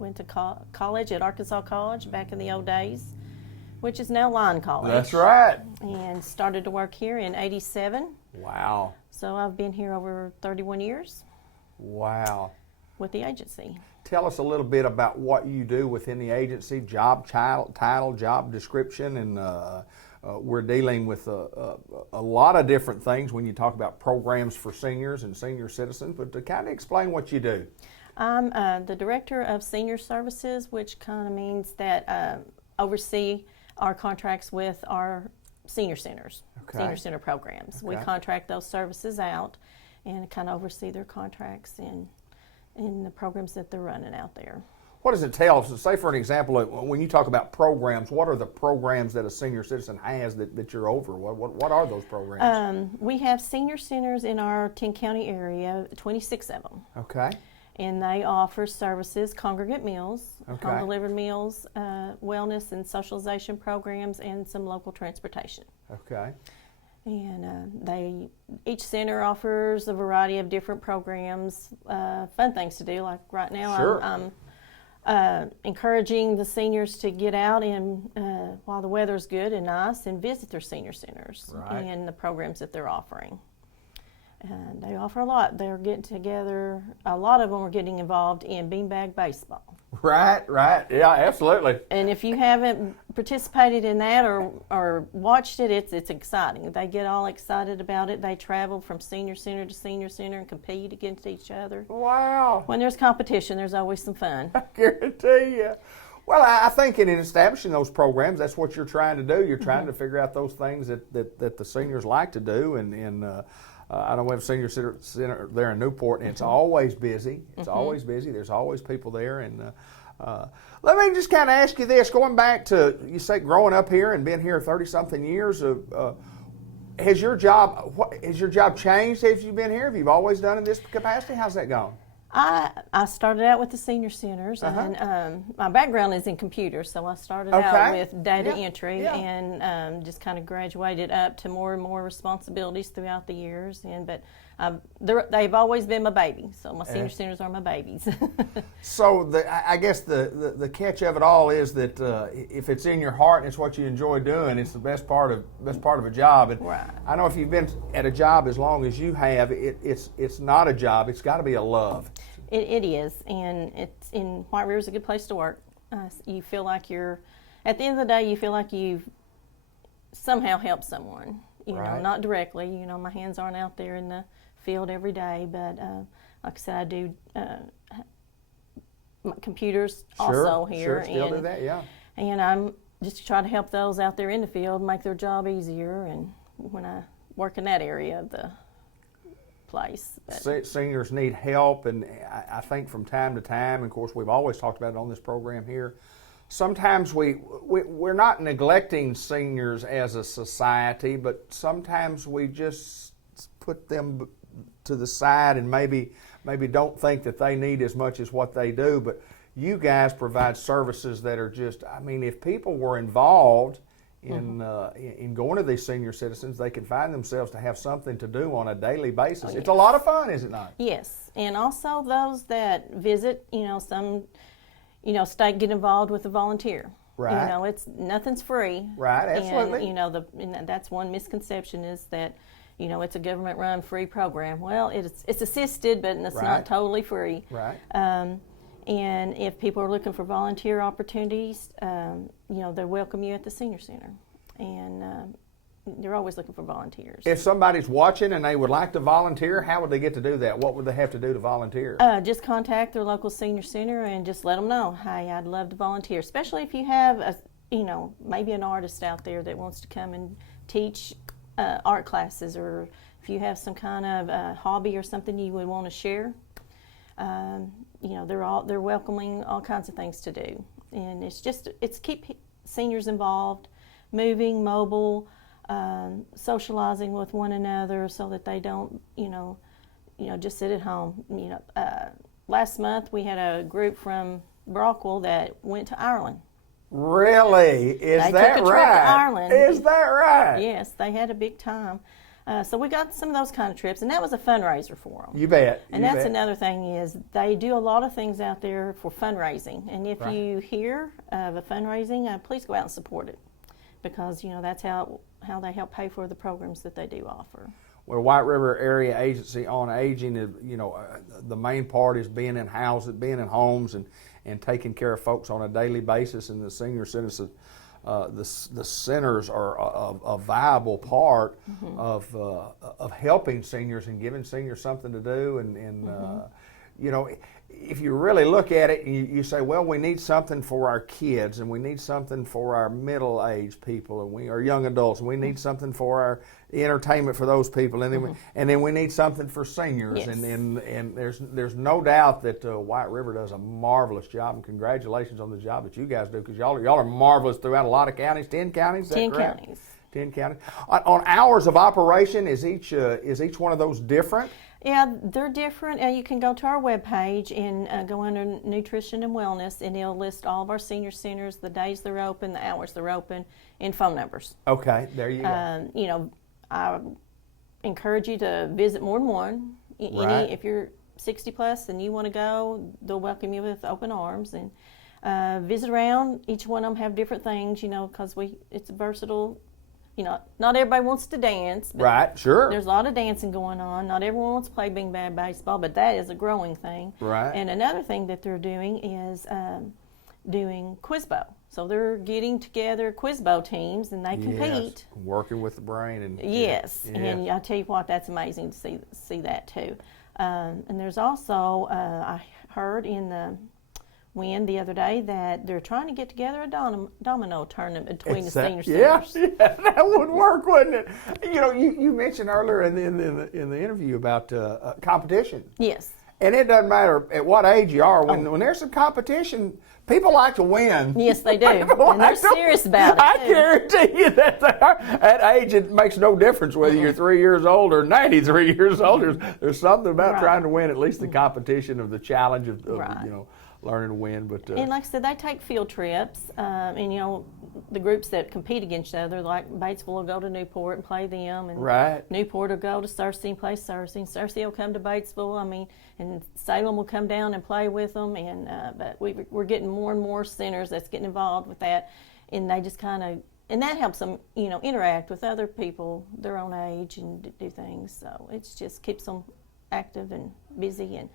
Went to college at Arkansas College back in the old days, which is now Lyon College. That's right. And started to work here in '87. Wow. So I've been here over 31 years. Wow. With the agency. Tell us a little bit about what you do within the agency, job title, job description, and we're dealing with a lot of different things when you talk about programs for seniors and senior citizens, but to kind of explain what you do. I'm the Director of Senior Services, which kind of means that oversee our contracts with our senior centers, senior center programs. We contract those services out and kind of oversee their contracts in the programs that they're running out there. What does it tell? So say, for an example, when you talk about programs, what are the programs that a senior citizen has that you're over? What are those programs? We have senior centers in our 10-county area, 26 of them. Okay. And they offer services, congregate meals, home-delivered meals, wellness and socialization programs, and some local transportation. Okay. And each center offers a variety of different programs, fun things to do. Like right now, I'm encouraging the seniors to get out and while the weather's good and nice, and visit their senior centers and the programs that they're offering. And they offer a lot. They're getting together. A lot of them are getting involved in beanbag baseball. Right. Yeah, absolutely. And if you haven't participated in that or watched it, it's exciting. They get all excited about it. They travel from senior center to senior center and compete against each other. Wow. When there's competition, there's always some fun. I guarantee you. Well, I think in establishing those programs, that's what you're trying to do. You're trying to figure out those things that the seniors like to do. And I know we have a senior center there in Newport, and it's always busy. It's always busy. There's always people there. And let me just kind of ask you this. Going back to, you say, growing up here and being here 30-something years, has your job changed as you've been here? Have you always done in this capacity? How's that going? I started out with the senior centers, and my background is in computers, so I started out with data entry and just kind of graduated up to more and more responsibilities throughout the years. But they've always been my baby, so my senior centers are my babies. So I guess the catch of it all is that if it's in your heart and it's what you enjoy doing, it's the best part of a job. And I know if you've been at a job as long as you have, it's not a job. It's got to be a love. It is, and it's in White River is a good place to work. You feel like at the end of the day, you feel like you've somehow helped someone. You know, not directly. You know, my hands aren't out there in the field every day, but like I said, I do my computers also here. Still do that, yeah. And I'm just trying to help those out there in the field make their job easier. And when I work in that area of the place. Seniors need help, and I think from time to time, and of course we've always talked about it on this program here, sometimes we're not neglecting seniors as a society, but sometimes we just put them to the side and maybe don't think that they need as much as what they do. But you guys provide services that are just, I mean, if people were involved in going to these senior citizens, they can find themselves to have something to do on a daily basis. It's a lot of fun, is it not? Yes, and also those that visit, some, get involved with the volunteer. Right. Nothing's free. Right, absolutely. And, that's one misconception is that, it's a government-run free program. Well, it's assisted, but it's Right. not totally free. Right. And if people are looking for volunteer opportunities, they welcome you at the senior center, and they're always looking for volunteers. If somebody's watching and they would like to volunteer, how would they get to do that? What would they have to do to volunteer? Just contact their local senior center and just let them know, hey, I'd love to volunteer. Especially if you have maybe an artist out there that wants to come and teach art classes, or if you have some kind of hobby or something you would want to share. They're welcoming all kinds of things to do, and it's keep seniors involved, moving, mobile, socializing with one another, so that they don't just sit at home. Last month we had a group from Brockwell that went to Ireland. Really? Is they that took a trip right? to Ireland. Is that right? Yes, they had a big time. So we got some of those kind of trips, and that was a fundraiser for them. You bet. And that's another thing is they do a lot of things out there for fundraising. And if you hear of a fundraising, please go out and support it, because that's how they help pay for the programs that they do offer. Well, White River Area Agency on Aging, the main part is being in houses, being in homes, and taking care of folks on a daily basis. And the senior centers, the centers are a viable part of helping seniors and giving seniors something to do. And if you really look at it, you say, well, we need something for our kids, and we need something for our middle-aged people, and we are young adults, and we need something for our entertainment for those people, and then we need something for seniors. Yes. And there's no doubt that White River does a marvelous job, and congratulations on the job that you guys do, because y'all are marvelous throughout a lot of counties. 10 counties, is that 10 correct? counties. 10 counties. On hours of operation, is each one of those different? Yeah, they're different. You can go to our webpage and go under Nutrition and Wellness, and it'll list all of our senior centers, the days they're open, the hours they're open, and phone numbers. Okay, there you go. I encourage you to visit more than one. Right. If you're 60 plus and you want to go, they'll welcome you with open arms, and visit around. Each one of them have different things, because it's versatile. Not everybody wants to dance. But right, sure. There's a lot of dancing going on. Not everyone wants to play big bad baseball, but that is a growing thing. Right. And another thing that they're doing is doing quiz bowl. So they're getting together quiz bowl teams, and they compete. Yes. Working with the brain. And yes. And I tell you what, that's amazing to see that too. And there's also, I heard in the Wind the other day that they're trying to get together a domino tournament between the senior centers. Yeah, that would work, wouldn't it? You mentioned earlier in the interview about competition. Yes. And it doesn't matter at what age you are. When there's some competition, people like to win. Yes, they do. And they're serious about it, I guarantee you that they are. At age, it makes no difference whether you're 3 years old or 93 years old. There's something about trying to win, at least the competition of the challenge of learning to win. But and like I said, they take field trips, and the groups that compete against each other, like Batesville will go to Newport and play them, and Newport will go to Searcy and play Searcy, and Searcy will come to Batesville. And Salem will come down and play with them. And but we're getting more and more centers that's getting involved with that, and they just and that helps them, interact with other people their own age and do things. So it just keeps them active and busy. And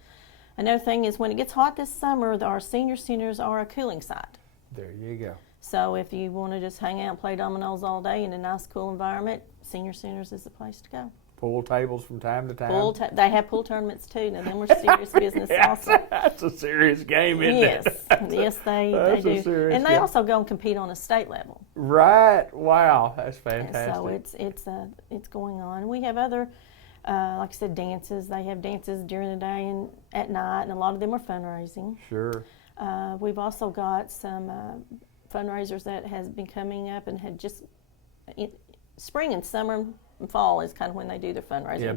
another thing is, when it gets hot this summer, our senior centers are a cooling site. There you go. So if you want to just hang out and play dominoes all day in a nice, cool environment, senior centers is the place to go. Pool tables from time to time. They have pool tournaments too. Now, them are serious business also. That's a serious game, isn't it? Yes, they do. And they also go and compete on a state level. Right. Wow, that's fantastic. So it's going on. We have other, like I said, dances. They have dances during the day and at night, and a lot of them are fundraising. Sure. We've also got some fundraisers that has been coming up and had just spring and summer and fall is kind of when they do their fundraising. Yeah,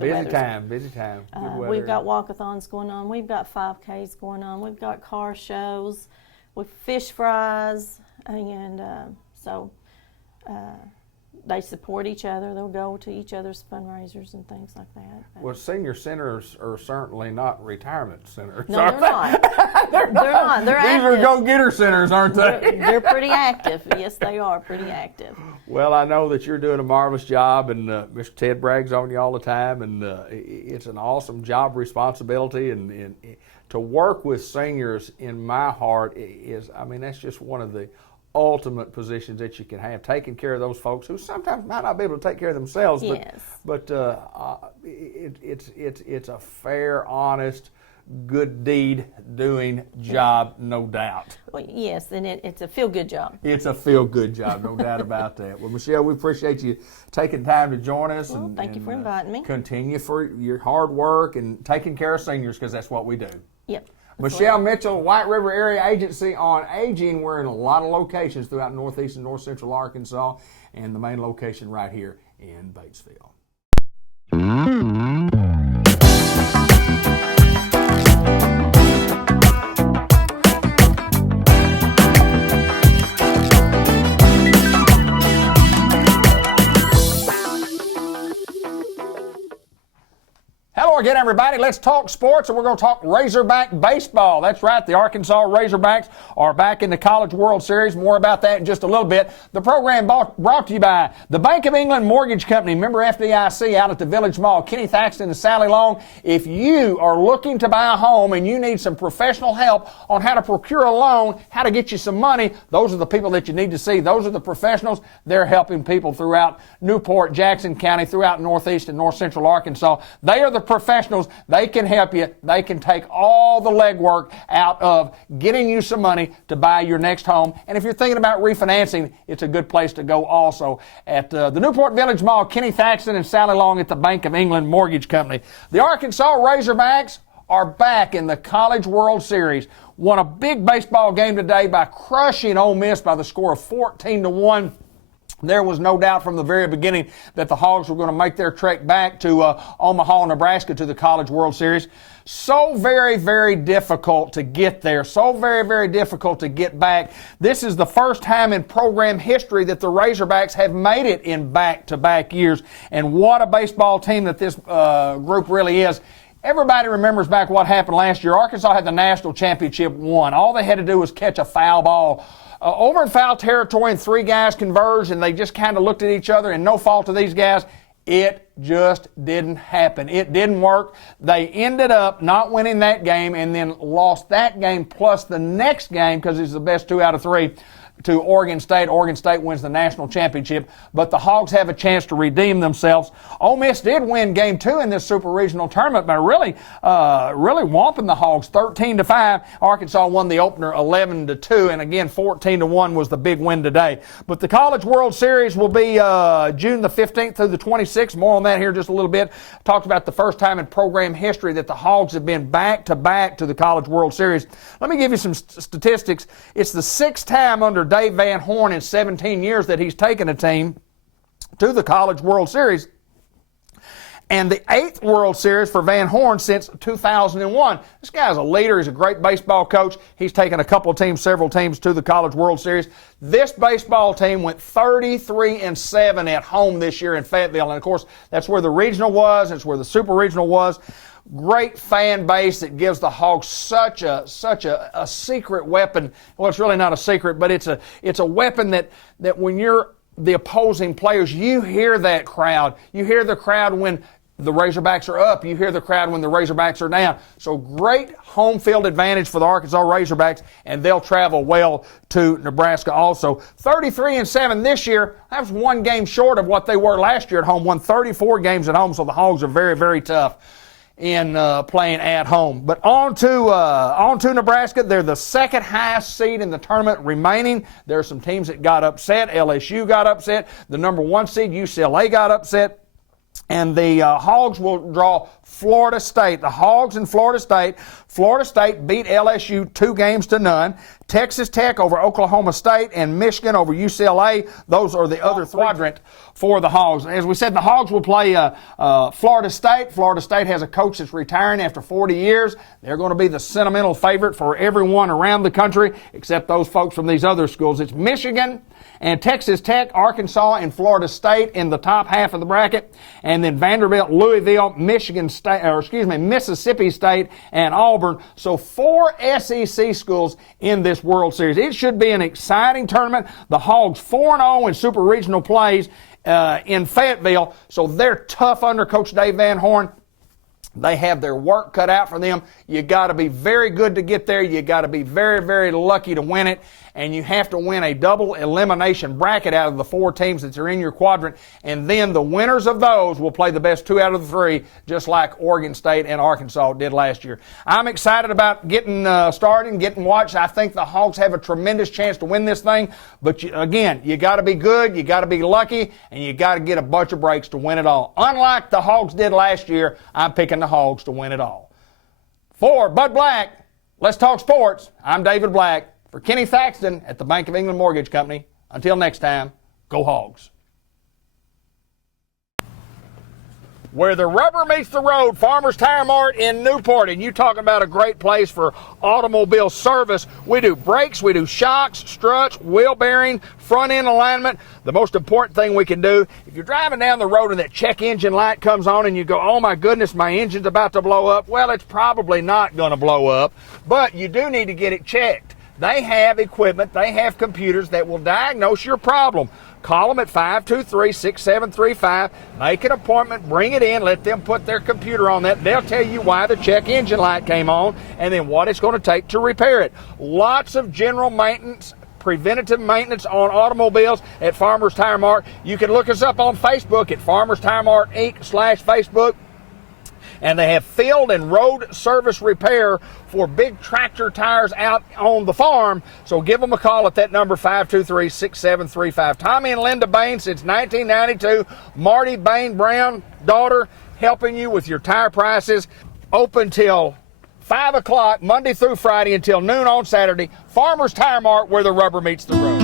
busy time. We've got walkathons going on. We've got 5Ks going on. We've got car shows with fish fries, and they support each other. They'll go to each other's fundraisers and things like that. Well, senior centers are certainly not retirement centers. No, they're not. They're not. They're These active. are go-getter centers, aren't they? They're pretty active. Yes, they are pretty active. Well, I know that you're doing a marvelous job, and Mr. Ted brags on you all the time, and it's an awesome job responsibility, and to work with seniors in my heart is, I mean, that's just one of the ultimate positions that you can have, taking care of those folks who sometimes might not be able to take care of themselves, but it's a fair, honest, good deed doing job, no doubt. Well, yes, and it's a feel-good job. It's a feel-good job, no doubt about that. Well, Michelle, we appreciate you taking time to join us. Well, thank you for inviting me. Continue for your hard work and taking care of seniors, because that's what we do. Yep. Michelle Mitchell, White River Area Agency on Aging. We're in a lot of locations throughout northeast and north central Arkansas, and the main location right here in Batesville. Hello again, everybody. Let's talk sports, and we're going to talk Razorback baseball. That's right. The Arkansas Razorbacks are back in the College World Series. More about that in just a little bit. The program brought to you by the Bank of England Mortgage Company, member FDIC, out at the Village Mall. Kenny Thaxton and Sally Long. If you are looking to buy a home and you need some professional help on how to procure a loan, how to get you some money, those are the people that you need to see. Those are the professionals. They're helping people throughout Newport, Jackson County, throughout northeast and north central Arkansas. They are the professionals. They can help you. They can take all the legwork out of getting you some money to buy your next home. And if you're thinking about refinancing, it's a good place to go also. At the Newport Village Mall, Kenny Thaxton and Sally Long at the Bank of England Mortgage Company. The Arkansas Razorbacks are back in the College World Series. Won a big baseball game today by crushing Ole Miss by the score of 14-1. There was no doubt from the very beginning that the Hogs were going to make their trek back to Omaha, Nebraska to the College World Series. So very, very difficult to get there. So very, very difficult to get back. This is the first time in program history that the Razorbacks have made it in back-to-back years. And what a baseball team that this group really is. Everybody remembers back what happened last year. Arkansas had the national championship won. All they had to do was catch a foul ball over in foul territory, and three guys converged, and they just kind of looked at each other, and no fault to these guys. It just didn't happen. It didn't work. They ended up not winning that game and then lost that game plus the next game, because it's the best 2 out of 3, to Oregon State. Oregon State wins the national championship, but the Hogs have a chance to redeem themselves. Ole Miss did win Game 2 in this Super Regional tournament by really whomping the Hogs 13-5. Arkansas won the opener 11-2, and again 14-1 was the big win today. But the College World Series will be June the 15th through the 26th. More on that here in just a little bit. Talked about the first time in program history that the Hogs have been back-to-back to the College World Series. Let me give you some statistics. It's the 6th time under Dave Van Horn in 17 years that he's taken a team to the College World Series, and the 8th World Series for Van Horn since 2001. This guy's a leader. He's a great baseball coach. He's taken a couple of teams, several teams to the College World Series. This baseball team went 33-7 at home this year in Fayetteville, and of course that's where the regional was. It's where the Super Regional was. Great fan base that gives the Hogs such a secret weapon. Well, it's really not a secret, but it's a weapon that when you're the opposing players, you hear that crowd. You hear the crowd when the Razorbacks are up. You hear the crowd when the Razorbacks are down. So great home field advantage for the Arkansas Razorbacks, and they'll travel well to Nebraska also. 33-7 this year. That was one game short of what they were last year at home. Won 34 games at home, so the Hogs are very, very tough in playing at home. But on to Nebraska. They're the second highest seed in the tournament remaining. There are some teams that got upset. LSU got upset. The number 1 seed, UCLA, got upset. And the Hogs will draw Florida State. The Hogs in Florida State. Florida State beat LSU 2-0. Texas Tech over Oklahoma State, and Michigan over UCLA. Those are the other quadrant for the Hogs. As we said, the Hogs will play Florida State. Florida State has a coach that's retiring after 40 years. They're going to be the sentimental favorite for everyone around the country, except those folks from these other schools. It's Michigan and Texas Tech, Arkansas, and Florida State in the top half of the bracket, and then Vanderbilt, Louisville, Mississippi State, and Auburn. So 4 SEC schools in this World Series. It should be an exciting tournament. The Hogs 4-0 in super regional plays in Fayetteville, so they're tough under Coach Dave Van Horn. They have their work cut out for them. You got to be very good to get there. You got to be very, very lucky to win it. And you have to win a double elimination bracket out of the 4 teams that are in your quadrant. And then the winners of those will play the best 2 out of the 3, just like Oregon State and Arkansas did last year. I'm excited about getting started and getting watched. I think the Hogs have a tremendous chance to win this thing. But again, you got to be good, you got to be lucky, and you got to get a bunch of breaks to win it all. Unlike the Hogs did last year, I'm picking the Hogs to win it all. For Bud Black, let's talk sports. I'm David Black. For Kenny Thaxton at the Bank of England Mortgage Company, until next time, go Hogs. Where the rubber meets the road, Farmers Tire Mart in Newport. And you talking about a great place for automobile service. We do brakes, we do shocks, struts, wheel bearing, front end alignment. The most important thing we can do, if you're driving down the road and that check engine light comes on and you go, oh my goodness, my engine's about to blow up. Well, it's probably not going to blow up, but you do need to get it checked. They have equipment, they have computers that will diagnose your problem. Call them at 523-6735, make an appointment, bring it in, let them put their computer on that. They'll tell you why the check engine light came on and then what it's going to take to repair it. Lots of general maintenance, preventative maintenance on automobiles at Farmers Tire Mart. You can look us up on Facebook at Farmers Tire Mart Inc. /Facebook. And they have field and road service repair for big tractor tires out on the farm. So give them a call at that number, 523-6735. Tommy and Linda Bain since 1992. Marty Bain Brown, daughter, helping you with your tire prices. Open till 5 o'clock Monday through Friday until noon on Saturday. Farmers Tire Mart, where the rubber meets the road.